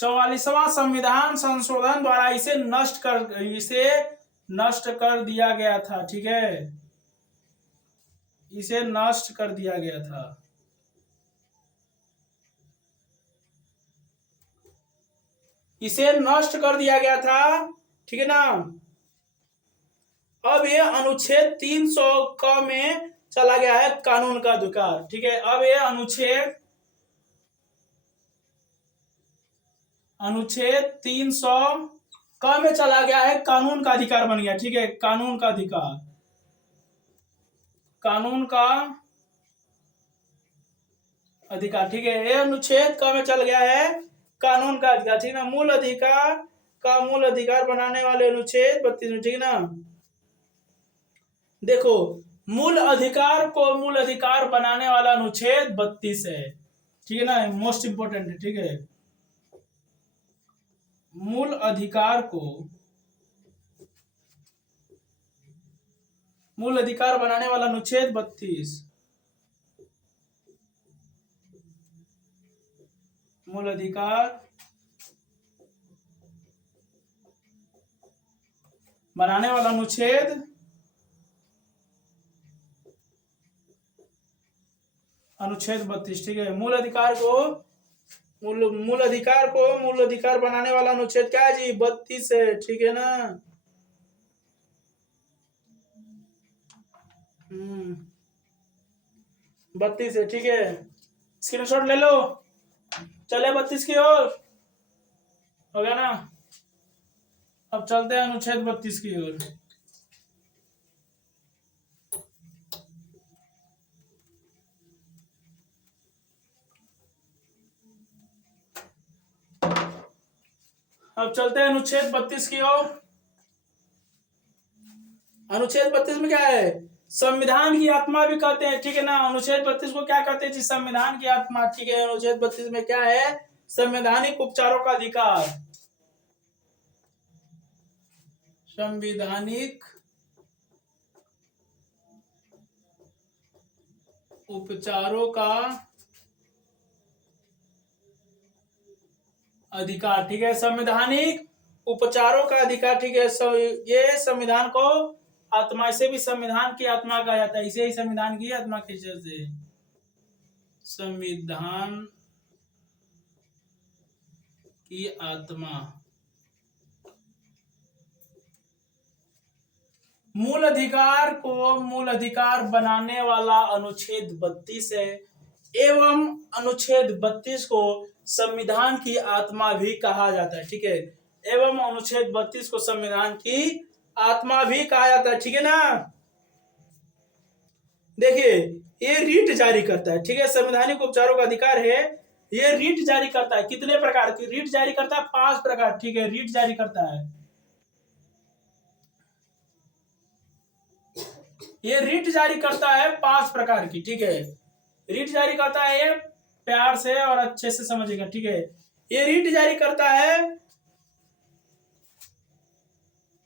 44वां संविधान संशोधन द्वारा इसे नष्ट कर दिया गया था, ठीक है, इसे नष्ट कर दिया गया था। इसे नष्ट कर दिया गया था, ठीक है ना। अब ये अनुच्छेद 300 क में चला गया है कानून का अधिकार, ठीक है। अब ये अनुच्छेद 300 क में चला गया है, कानून का अधिकार बन गया, ठीक है, कानून का अधिकार, कानून का अधिकार, ठीक है। ये अनुच्छेद क में चल गया है कानून का अधिकार, ठीक है ना। मूल अधिकार का मूल अधिकार बनाने वाले अनुच्छेद 32 में, ठीक है ना। देखो मूल अधिकार को मूल अधिकार बनाने वाला अनुच्छेद 32 है, ठीक है ना, मोस्ट इंपोर्टेंट है, ठीक है। मूल अधिकार को मूल अधिकार बनाने वाला अनुच्छेद 32, मूल अधिकार बनाने वाला अनुच्छेद अनुच्छेद 32, ठीक है। मूल अधिकार को मूल अधिकार बनाने वाला अनुच्छेद क्या है जी, 32 है, ठीक है ना। 32 है, ठीक है, स्क्रीनशॉट ले लो। चले 32 की ओर, हो गया ना। अब चलते हैं अनुच्छेद 32 की ओर। अब चलते हैं अनुच्छेद 32 की ओर। अनुच्छेद 32 में क्या है, संविधान की आत्मा भी कहते हैं, ठीक है ना। अनुच्छेद 32 को क्या कहते हैं जी, संविधान की आत्मा, ठीक है। अनुच्छेद 32 में क्या है, संवैधानिक उपचारों का अधिकार, संविधानिक उपचारों का अधिकार, ठीक है, संवैधानिक उपचारों का अधिकार, ठीक है। ये संविधान को आत्मा, इसे भी संविधान की आत्मा कहा जाता है, इसे ही संविधान की आत्मा के से संविधान की आत्मा। मूल अधिकार को मूल अधिकार बनाने वाला अनुच्छेद 32 है, एवं अनुच्छेद 32 को संविधान की आत्मा भी कहा जाता है, ठीक है। एवं अनुच्छेद 32 को संविधान की आत्मा भी कहा जाता है, ठीक है ना। देखिए ये रीट जारी करता है, ठीक है, संवैधानिक उपचारों का अधिकार है, ये रीट जारी करता है। कितने प्रकार की रीट जारी करता है, 5 प्रकार, ठीक है, रीट जारी करता है। ये रीट जारी करता है 5 प्रकार की, ठीक है, रीट जारी करता है ये, प्यार से और अच्छे से समझिएगा, ठीक है। ये रीट जारी करता है,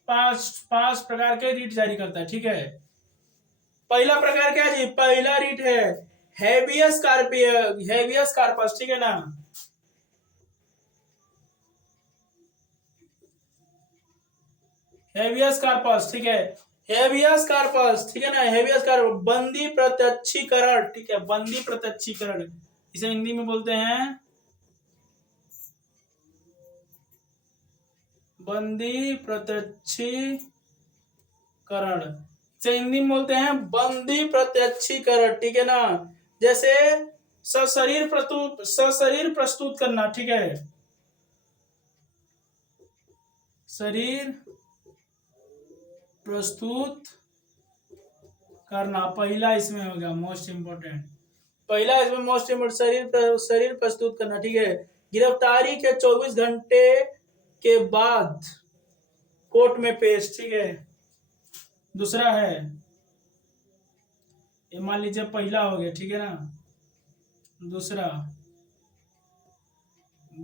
पांच प्रकार के रीट जारी करता है, ठीक है। पहला प्रकार क्या जी, पहला रीट है हेबियस हेबियस कार्पस, ठीक है ना। हेबियस कार्पस, ठीक है, हेबियस कार्पस, ठीक है ना, हेबियस कार्पस बंदी प्रत्यक्षीकरण, ठीक है, बंदी प्रत्यक्षीकरण, इसे हिंदी में बोलते हैं बंदी प्रत्यक्षीकरण, इसे हिंदी में बोलते हैं बंदी प्रत्यक्षीकरण, ठीक है ना। जैसे सशरीर प्रस्तुत करना, ठीक है, शरीर प्रस्तुत करना, पहला इसमें हो गया मोस्ट इंपोर्टेंट, पहला इसमें मोस्ट इंपोर्टेंट शरीर प्रस्तुत करना, ठीक है। गिरफ्तारी के 24 घंटे के बाद कोर्ट में पेश, ठीक है। दूसरा है, ये मान लीजिए पहला हो गया, ठीक है ना। दूसरा,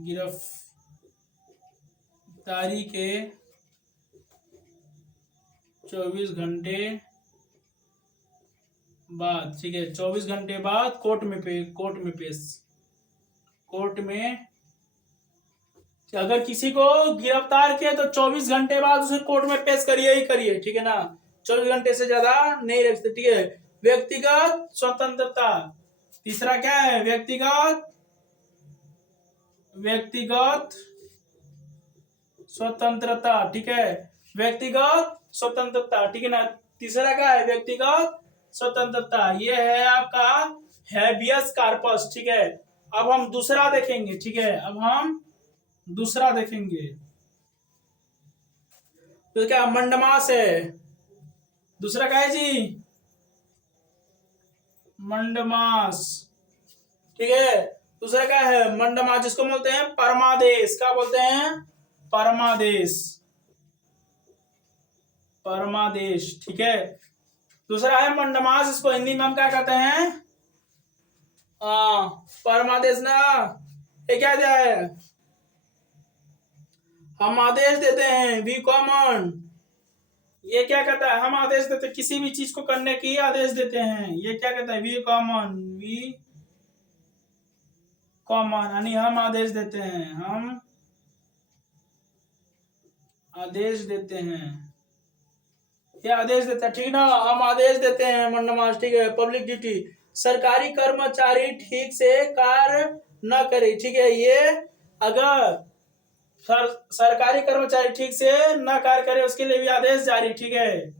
गिरफ्तारी के 24 घंटे बाद, ठीक है, 24 घंटे बाद कोर्ट में अगर किसी को गिरफ्तार किया तो 24 घंटे बाद उसे कोर्ट में पेश करिए ही करिए, ठीक है ना। 24 घंटे से ज्यादा नहीं रख सकते, ठीक है। व्यक्तिगत स्वतंत्रता, तीसरा क्या है, व्यक्तिगत स्वतंत्रता, ठीक है, व्यक्तिगत स्वतंत्रता, ठीक है ना। तीसरा क्या है, व्यक्तिगत स्वतंत्रता, ये है आपका हैबियस कार्पस, ठीक है। अब हम दूसरा देखेंगे, ठीक है, अब हम दूसरा देखेंगे, तो क्या मंडमास है, दूसरा क्या है जी, मंडमास, ठीक है। दूसरा क्या है, मंडमास, जिसको बोलते हैं परमादेश, क्या बोलते हैं, परमादेश, ठीक है। दूसरा है मंडमास, इसको हिंदी में हम क्या कहते हैं, परमादेश ना, ये क्या दिया है, हम आदेश देते हैं, वी कॉमन, ये क्या कहता है, हम आदेश देते हैं, किसी भी चीज को करने की आदेश देते हैं, ये क्या कहता है, वी कॉमन, यानी हम आदेश देते हैं, हम आदेश देते हैं, ये आदेश देता है, ठीक ना, हम आदेश देते हैं, मंडमास, ठीक है। पब्लिक ड्यूटी, सरकारी कर्मचारी ठीक से कार्य न करे, ठीक है, ये अगर सरकारी कर्मचारी ठीक से न कार्य करे उसके लिए भी आदेश जारी, ठीक है।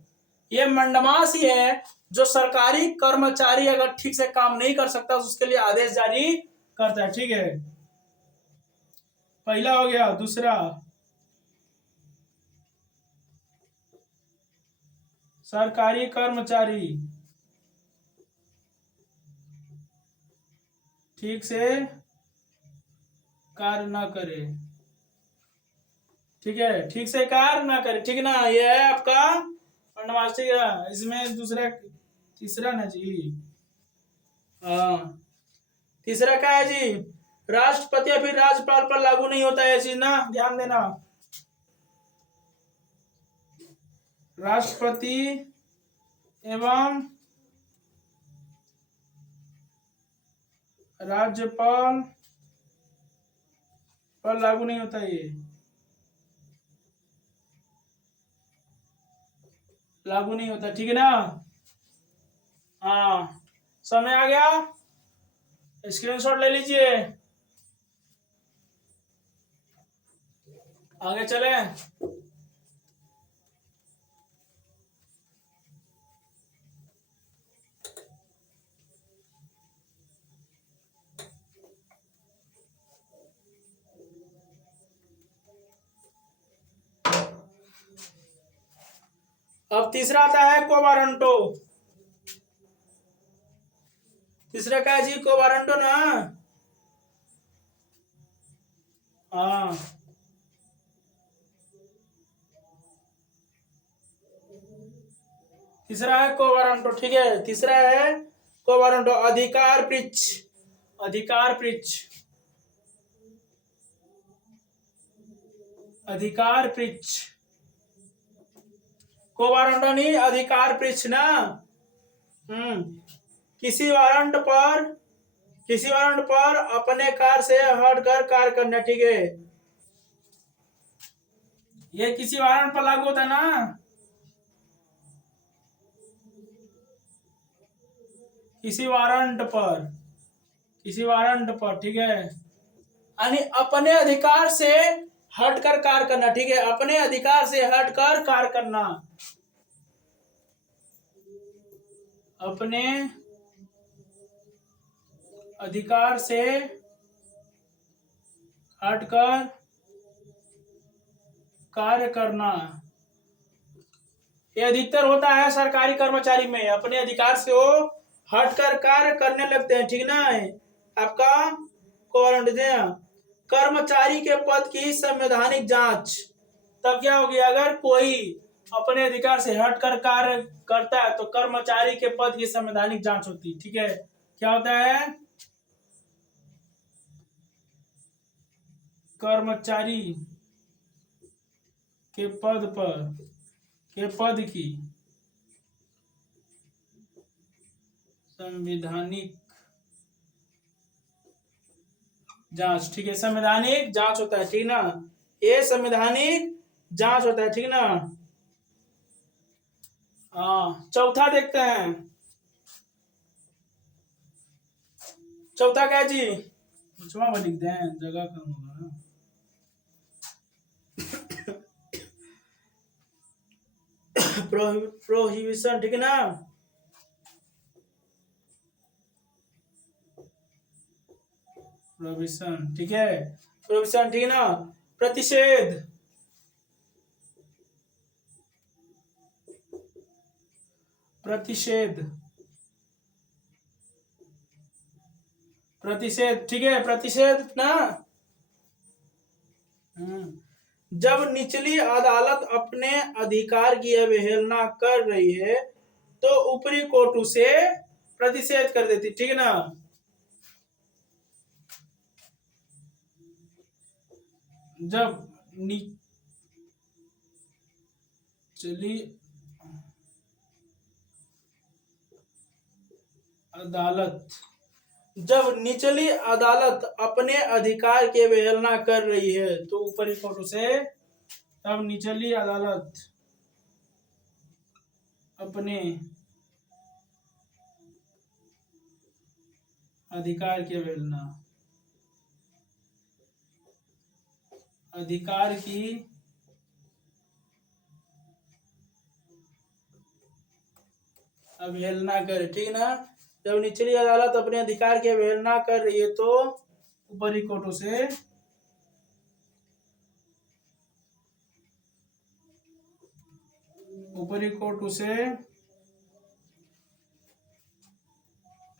ये मंडमास ही है जो सरकारी कर्मचारी अगर ठीक से काम नहीं कर सकता उसके लिए आदेश जारी करता है, ठीक है। पहला हो गया, दूसरा, सरकारी कर्मचारी ठीक से कार्य ना करे, ठीक है, ठीक से कार्य ना करे, ठीक ना, ये है आपका मंडमास, ठीक है। इसमें दूसरा, तीसरा ना जी, हाँ, तीसरा क्या है जी, राष्ट्रपति या फिर राज्यपाल पर लागू नहीं होता है, चीज ना ध्यान देना, राष्ट्रपति एवं राज्यपाल पर लागू नहीं होता, ये लागू नहीं होता, ठीक है ना। हाँ, समय आ गया, स्क्रीनशॉट ले लीजिए, आगे चले। अब तीसरा आता है कोवारंटो, तीसरा क्या है जी, कोवारंटो ना, हाँ, तीसरा है कोवारंटो, ठीक है, तीसरा है कोवारंटो, अधिकार पृच्छ, अधिकार पृच्छ, अधिकार पृच्छ को वारंट नहीं, अधिकार पृच्छ ना। हम्म किसी वारंट पर अपने कार्य से हटकर कार्य करना, ठीक है। ये किसी वारंट पर लागू होता है ना, किसी वारंट पर, ठीक है। यानी अपने अधिकार से हटकर कार्य करना, ठीक है, अपने अधिकार से हटकर कार्य करना, अपने अधिकार से हटकर कार्य करना। ये अधिकतर होता है सरकारी कर्मचारी में, अपने अधिकार से वो हटकर कार्य करने लगते हैं, ठीक ना। आपका कर्मचारी के पद की संवैधानिक जांच, तब क्या होगी, अगर कोई अपने अधिकार से हटकर कार्य करता है तो कर्मचारी के पद की संवैधानिक जांच होती है, ठीक है। क्या होता है, कर्मचारी के पद की संवैधानिक जांच, ठीक है, संवैधानिक जांच होता है, ठीक ना। ये संवैधानिक जांच होता है, ठीक ना। हाँ, चौथा देखते हैं। चौथा क्या जी, लिख दें, जगह कम होगा ना। प्रोहिबिशन, ठीक है ना। प्रोहिबिशन, ठीक है, प्रोहिबिशन, ठीक है ना। प्रतिषेध, ठीक है, प्रतिषेध ना। जब निचली अदालत अपने अधिकार की अवहेलना कर रही है तो ऊपरी कोर्ट उसे प्रतिषेध कर देती, ठीक है ना। जब निचली अदालत अपने अधिकार की अवहेलना कर रही है तो ऊपरी कोर्ट उसे, तब निचली अदालत अपने अधिकार की अवहेलना, अधिकार की अवहेलना करे, ठीक है ना। जब निचली अदालत अपने अधिकार की अवहेलना कर रही है तो ऊपरी कोर्ट उसे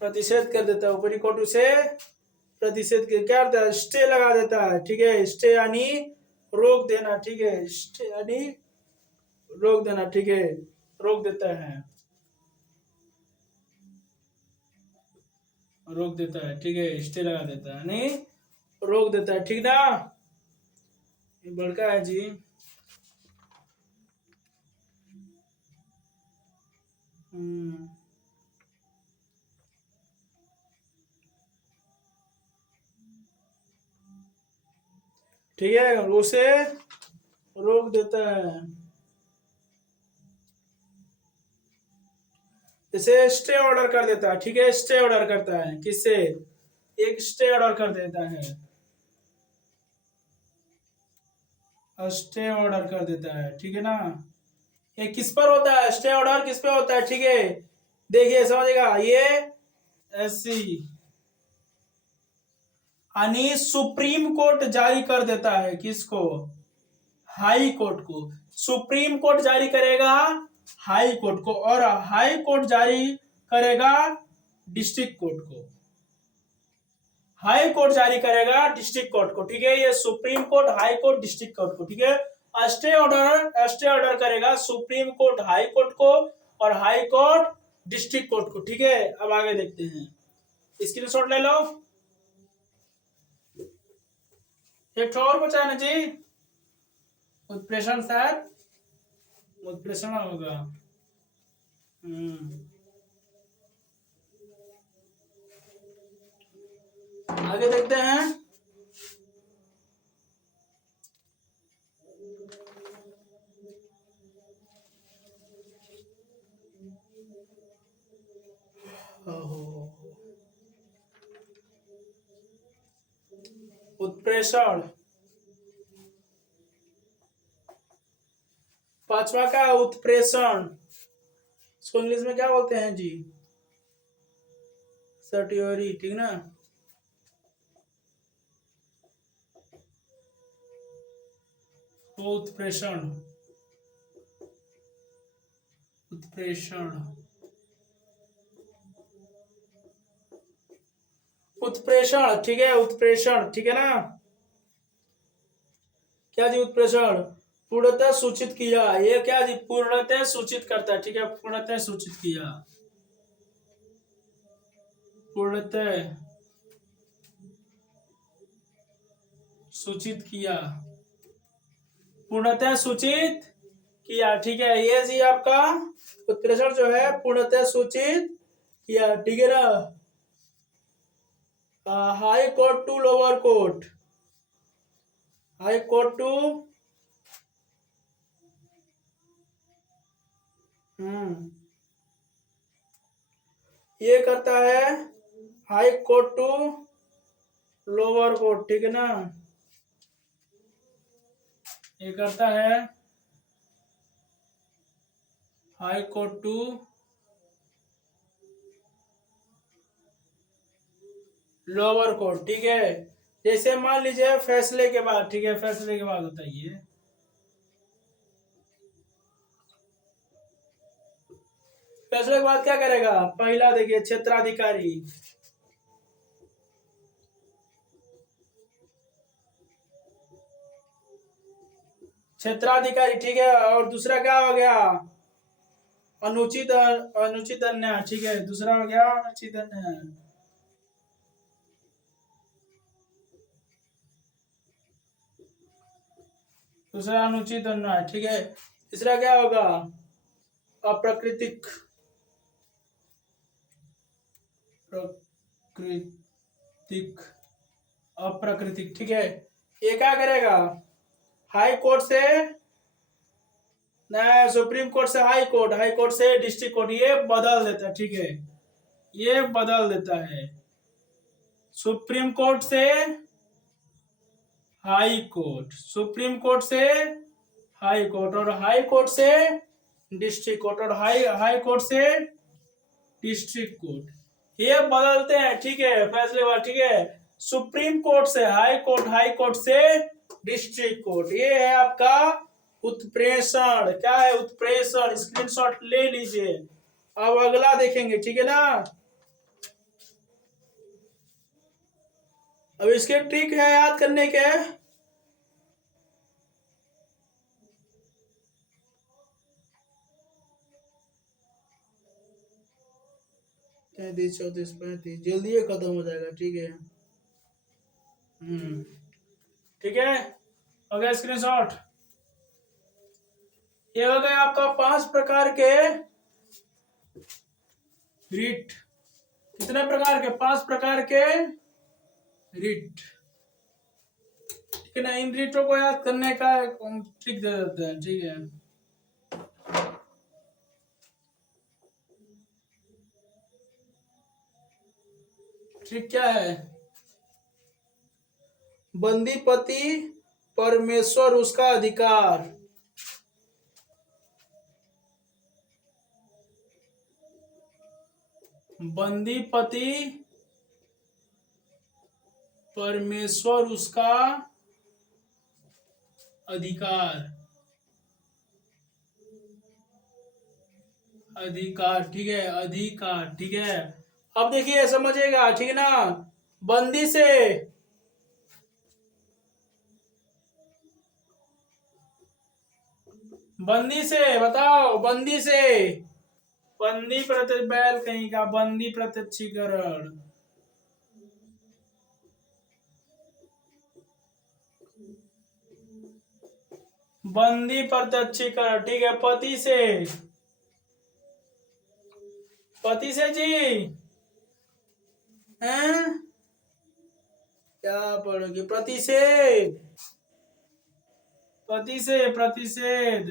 प्रतिषेध कर देता है, ऊपरी कोर्ट उसे प्रतिषेध क्या करता है, स्टे लगा देता है, ठीक है। स्टे यानी रोक देना, ठीक है, स्टे यानी रोक देना, ठीक है, रोक देता है, ठीक है, स्टे लगा देता है, नहीं रोक देता है, ठीक ना। ये बड़का है जी। ठीक है, उसे रोक देता है, जैसे स्टे ऑर्डर कर देता है, ठीक है, स्टे ऑर्डर करता है, किससे, एक स्टे ऑर्डर कर देता है, स्टे ऑर्डर कर देता है, ठीक है ना। ये किस पर होता है, स्टे ऑर्डर किस पे होता है, ठीक है, देखिए समझेगा ये ऐसी, यानी सुप्रीम कोर्ट जारी कर देता है, किसको, हाई कोर्ट को। सुप्रीम कोर्ट जारी करेगा हाई कोर्ट को और हाई कोर्ट जारी करेगा डिस्ट्रिक्ट कोर्ट को, हाई कोर्ट जारी करेगा डिस्ट्रिक्ट कोर्ट को, ठीक है। ये supreme court, high court, district court को, ठीक है। स्टे ऑर्डर करेगा सुप्रीम कोर्ट हाई कोर्ट को और हाई कोर्ट डिस्ट्रिक्ट कोर्ट को, ठीक है। अब आगे देखते हैं, स्क्रीनशॉट ले लो। एक और बचा ना जी, उत्प्रेषण शायद उत्प्रेषण होगा। आगे देखते हैं। उत्प्रेषण, पांचवा का उत्प्रेषण, इसको इंग्लिश में क्या बोलते हैं जी? सर्टियोरी, ठीक ना। उत्प्रेषण, उत्प्रेषण, उत्प्रेषण, ठीक है, उत्प्रेषण, ठीक है ना। क्या जी? उत्प्रेषण पूर्णतः सूचित किया, ये क्या जी? पूर्णतः सूचित करता है, ठीक है, पूर्णतः सूचित किया, पूर्णतः सूचित किया, पूर्णतः सूचित किया, ठीक है। ये जी आपका उत्प्रेषण जो है पूर्णतः सूचित किया, ठीक है ना। High court to lower court, high court to ये करता है high court to lower court, ठीक है ना। ये करता है high court to lower court, ठीक है। जैसे मान लीजिए फैसले के बाद, ठीक है, फैसले के बाद होता है ये। फैसले के बाद क्या करेगा? पहला देखिए क्षेत्राधिकारी, क्षेत्राधिकारी, ठीक है। और दूसरा क्या हो गया? अनुचित, अनुचित अन्याय, ठीक है, दूसरा हो गया अनुचित अन्याय। दूसरा अनुचित अन्याय, ठीक है। तीसरा क्या होगा? अप्राकृतिक, प्राकृतिक, अप्राकृतिक, ठीक है। ये क्या करेगा? हाई कोर्ट से सुप्रीम कोर्ट से हाई कोर्ट, हाई कोर्ट से डिस्ट्रिक्ट कोर्ट, ये बदल देता है, ठीक है, ये बदल देता है। सुप्रीम कोर्ट से हाई कोर्ट, सुप्रीम कोर्ट से हाई कोर्ट, और हाई कोर्ट से डिस्ट्रिक्ट कोर्ट, और हाई हाई कोर्ट से डिस्ट्रिक्ट कोर्ट, ये बदलते हैं, ठीक है, फैसले वाला, ठीक है। सुप्रीम कोर्ट से हाई कोर्ट, हाई कोर्ट से डिस्ट्रिक्ट कोर्ट, ये है आपका उत्प्रेषण। क्या है? उत्प्रेषण, स्क्रीनशॉट ले लीजिए। अब अगला देखेंगे, ठीक है ना। अब इसके ट्रिक है याद करने के। 33, 34, 35, जल्दी ये खत्म हो जाएगा, ठीक है। ठीक है, हो गया स्क्रीनशॉट। ये हो गया आपका 5 प्रकार के रिट। कितने प्रकार के? 5 प्रकार के रिट, ठीक है ना। इन रिटों को याद करने का ट्रिक दे देते हैं, ठीक है। ट्रिक क्या है? बंदी पति परमेश्वर उसका अधिकार, बंदी पति परमेश्वर उसका अधिकार, अधिकार, ठीक है, अधिकार, ठीक है। अब देखिए समझिएगा, ठीक है ना। बंदी से, बंदी से बताओ, बंदी से, बंदी प्रत्यक्ष, बैल कहीं का, बंदी प्रत्यक्षीकरण, बंदी प्रत्यक्षीकरण, ठीक है। पति से जी हैं, क्या पढ़ोगे? प्रतिषेध, प्रतिषेध।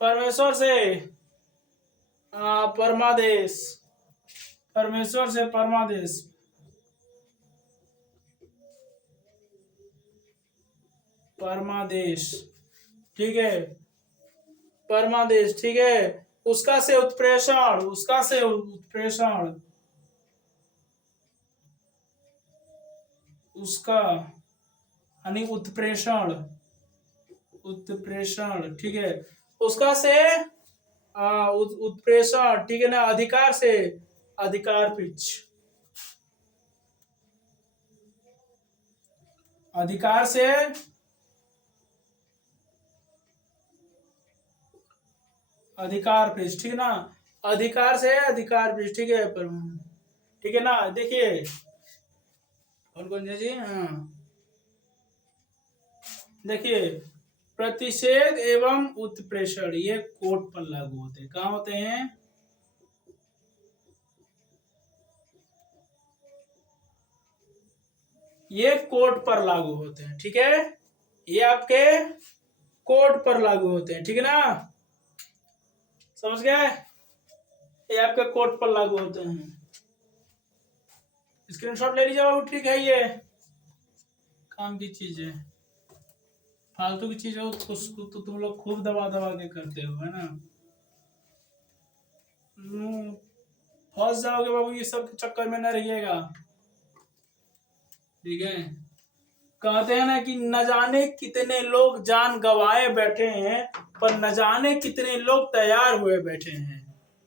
परमेश्वर से परमादेश, परमेश्वर से परमादेश, परमादेश, ठीक है। परमादेश, ठीक है। उसका से उत्प्रेषण, उसका से उत्प्रेषण, उसका यानी उत्प्रेषण, उत्प्रेषण, ठीक है। उसका से उत्प्रेषण, ठीक है ना। अधिकार से अधिकार पिच, अधिकार से अधिकार पिच, ठीक है ना। अधिकार से अधिकार पिच, ठीक है। ठीक है ना। देखिए कौन कौन जी, हाँ देखिए, प्रतिषेध एवं उत्प्रेषण ये कोर्ट पर लागू होते हैं। कहाँ होते हैं? ये कोर्ट पर लागू होते हैं, ठीक है। ये आपके कोर्ट पर लागू होते हैं, ठीक है ना। समझ गए? ये आपके कोर्ट पर लागू होते हैं। स्क्रीनशॉट ले लीजिए बाबू, ठीक है। ये काम की चीज है, फालतू की चीज हो उसको तो तुम लोग खूब दबा दबा के करते हो, है ना। फंस जाओगे बाबू, ये सब के चक्कर में न रहिएगा, ठीक है। कहते हैं ना कि न जाने कितने लोग जान गंवाए बैठे हैं, पर न जाने कितने लोग तैयार हुए बैठे हैं।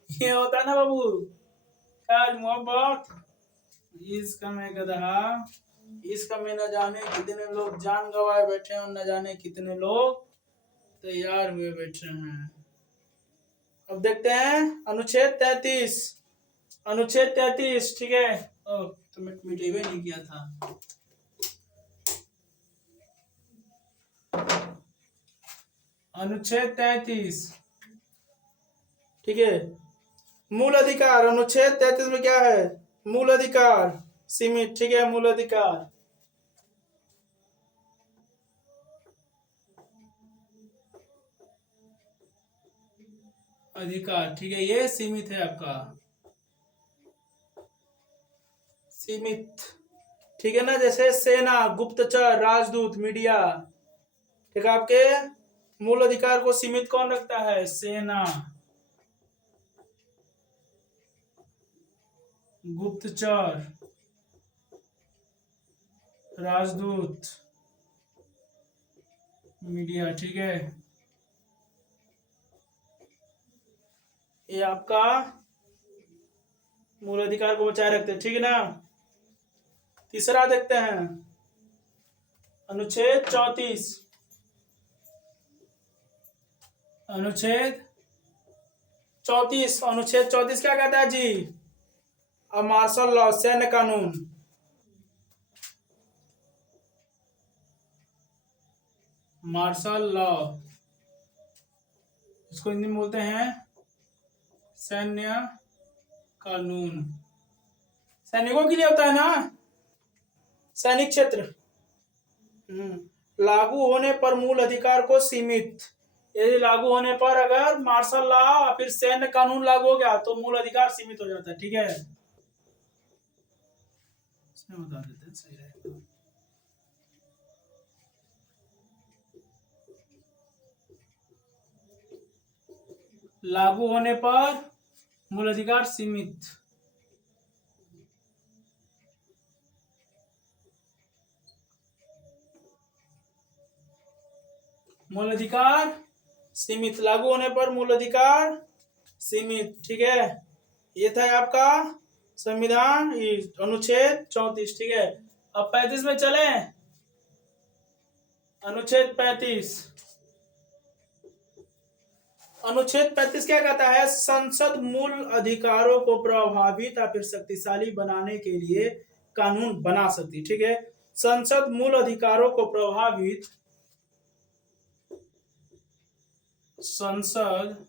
ये होता है ना बाबू, आज मोहब्बत इसका मैं गधा, इसका में न जाने कितने लोग जान गंवाए बैठे हैं और न जाने कितने लोग तैयार हुए बैठे हैं। अब देखते हैं अनुच्छेद 33, अनुच्छेद 33, ठीक है। तो मैं मिटेबे नहीं किया था। अनुच्छेद 33, ठीक है। मूल अधिकार, अनुच्छेद 33 में क्या है? मूल अधिकार सीमित, ठीक है। मूल अधिकार, अधिकार, ठीक है। ये सीमित है आपका, सीमित, ठीक है ना। जैसे सेना, गुप्तचर, राजदूत, मीडिया, ठीक है। आपके मूल अधिकार को सीमित कौन रखता है? सेना, गुप्तचर, राजदूत, मीडिया, ठीक है। ये आपका मूल अधिकार को बचाए रखते हैं, ठीक है ना। तीसरा देखते हैं अनुच्छेद 34, अनुच्छेद 34, अनुच्छेद 34 क्या कहता है जी? मार्शल लॉ, सैन्य कानून, मार्शल लॉ, इसको हिंदी में बोलते हैं सैन्य कानून। सैनिकों के लिए होता है ना, सैनिक क्षेत्र। लागू होने पर मूल अधिकार को सीमित, यदि लागू होने पर अगर मार्शल लॉ फिर सैन्य कानून लागू हो गया तो मूल अधिकार सीमित हो जाता है, ठीक है। इसमें बता देते हैं, सही रहेगा। लागू होने पर मूल अधिकार सीमित, मूल अधिकार सीमित, लागू होने पर मूल अधिकार सीमित, ठीक है। ये था आपका संविधान अनुच्छेद 34, ठीक है। अब 35 में चले, अनुच्छेद 35, अनुच्छेद 35 क्या कहता है? संसद मूल अधिकारों को प्रभावित या फिर शक्तिशाली बनाने के लिए कानून बना सकती, ठीक है। संसद मूल अधिकारों को प्रभावित संसद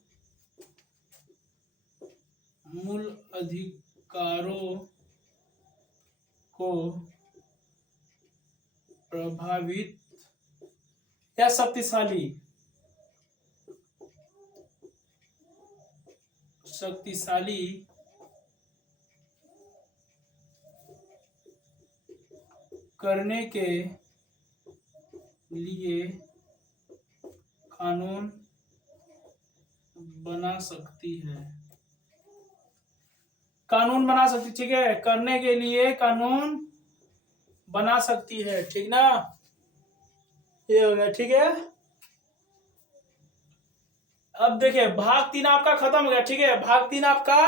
मूल अधिकारों को प्रभावित या शक्तिशाली करने के लिए कानून बना सकती है। कानून बना सकती, ठीक है, करने के लिए कानून बना सकती है, ठीक ना, ये हो गया, ठीक है। अब देखिए भाग 3 आपका खत्म हो गया, ठीक है, भाग 3 आपका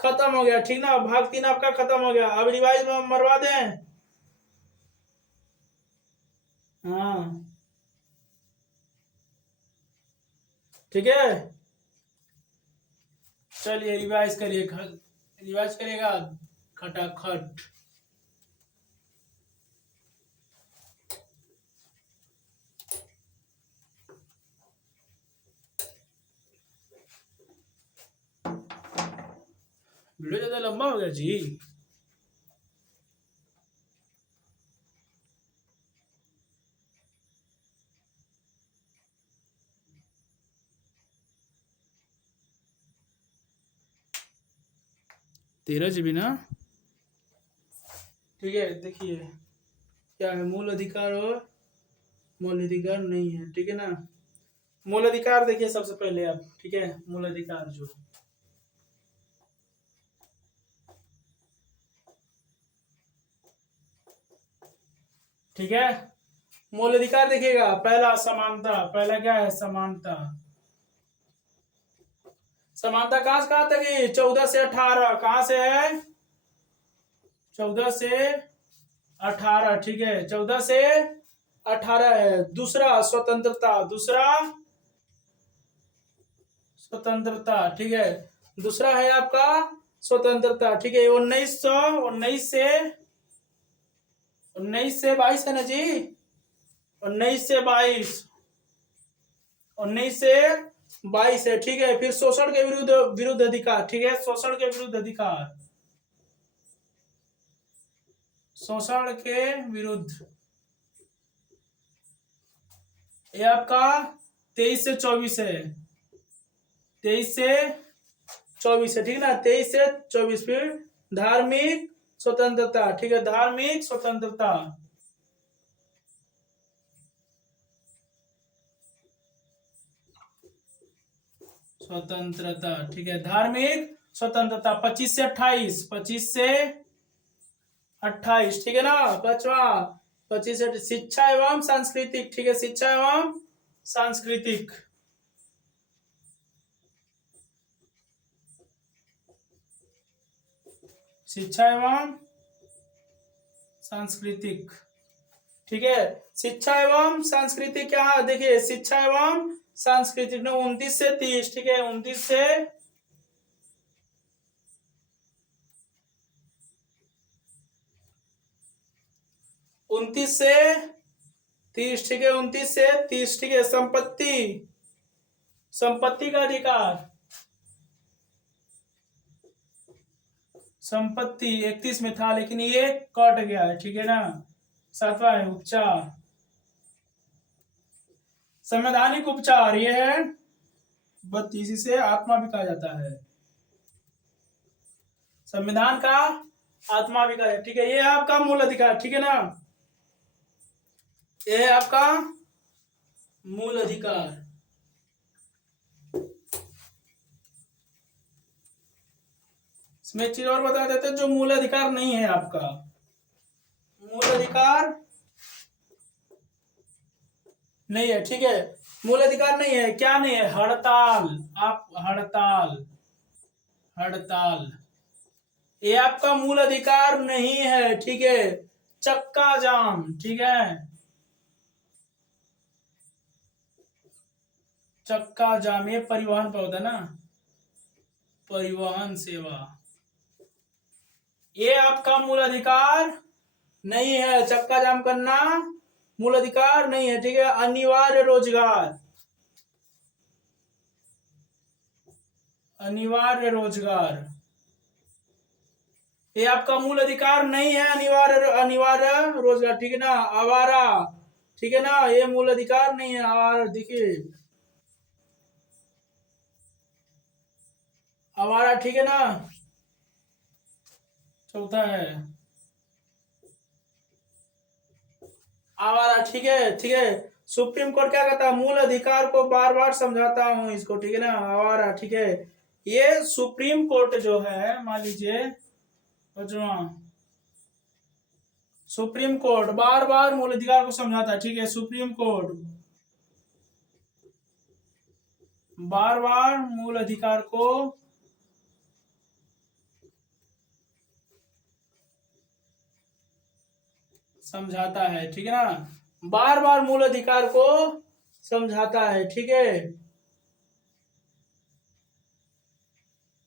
खत्म हो गया, ठीक ना, भाग 3 आपका खत्म हो गया। अब रिवाइज में मरवा दें। हाँ ठीक है, चलिए रिवाइज करिए, रिवाइज करिएगा खटाखट। वीडियो ज्यादा लंबा हो गया जी। तेरह GB ना, ठीक है। देखिए क्या है, मूल अधिकार और मूल अधिकार नहीं है, ठीक है ना। मूल अधिकार देखिए सबसे पहले आप, ठीक है, मूल अधिकार जो, ठीक है, मूल अधिकार देखिएगा, पहला समानता, पहला क्या है, समानता। समानता कहां से कहा था कि 14 से 18, कहां से है, 14 से 18, ठीक है, 14 से 18 है। दूसरा स्वतंत्रता, दूसरा स्वतंत्रता, ठीक है, दूसरा है आपका स्वतंत्रता, ठीक है। 19 से 22 है ना जी, 19 से 22 है, ठीक है। फिर शोषण के विरुद्ध अधिकार, ठीक है, शोषण के विरुद्ध अधिकार, शोषण के विरुद्ध, ये आपका 23 से 24 है, 23 से 24 है, ठीक है ना, 23 से 24। फिर धार्मिक स्वतंत्रता, ठीक है, धार्मिक स्वतंत्रता, स्वतंत्रता, ठीक है, धार्मिक स्वतंत्रता। 25 से 28, 25 से 28, ठीक है ना। पांचवा 25 से शिक्षा एवं सांस्कृतिक, ठीक है, शिक्षा एवं सांस्कृतिक, शिक्षा एवं सांस्कृतिक, ठीक है, शिक्षा एवं सांस्कृतिक। यहाँ देखिए शिक्षा एवं सांस्कृतिक ने 29 से 30, ठीक है, 29 से 30, ठीक है, 29 से 30, ठीक है। संपत्ति का अधिकार, संपत्ति 31 में था लेकिन ये कट गया है, ठीक है ना। 7वां है उपचार, संवैधानिक उपचार, ये है 32 से आत्मा भी कहा जाता है, संविधान का आत्मा भी कहा जाता है, ठीक है। ये आपका मूल अधिकार, ठीक है ना, ये है आपका मूल अधिकार। इसमें एक चीज और बता देते हैं, जो मूल अधिकार नहीं है आपका, मूल अधिकार नहीं है, ठीक है, मूल अधिकार नहीं है, क्या नहीं है, हड़ताल, आप हड़ताल ये आपका मूल अधिकार नहीं है, ठीक है। चक्का जाम, ठीक है, चक्का जाम ये परिवहन पर होता है ना, परिवहन सेवा, ये आपका मूल अधिकार नहीं है, चक्का जाम करना मूल अधिकार नहीं है, ठीक है। अनिवार्य रोजगार, अनिवार्य रोजगार ये आपका मूल अधिकार नहीं है। अनिवार्य अनिवार्य रोजगार, ठीक है ना। आवारा, ठीक है ना, ये मूल अधिकार नहीं है। आवारा देखिए, आवारा, ठीक है ना। चौथा है आवारा, ठीक है, ठीक है। सुप्रीम कोर्ट क्या कहता है, मूल अधिकार को बार बार समझाता हूं इसको, ठीक है ना। आवारा, ठीक है। ये सुप्रीम कोर्ट जो है, मान लीजिए सुप्रीम कोर्ट बार बार मूल अधिकार को समझाता है, ठीक है। सुप्रीम कोर्ट बार बार मूल अधिकार को समझाता है, ठीक है ना। बार बार मूल अधिकार को समझाता है, ठीक है।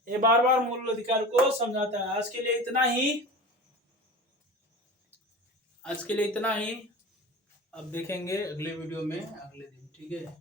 ये बार बार मूल अधिकार को समझाता है। आज के लिए इतना ही, आज के लिए इतना ही। अब देखेंगे अगले वीडियो में अगले दिन, ठीक है।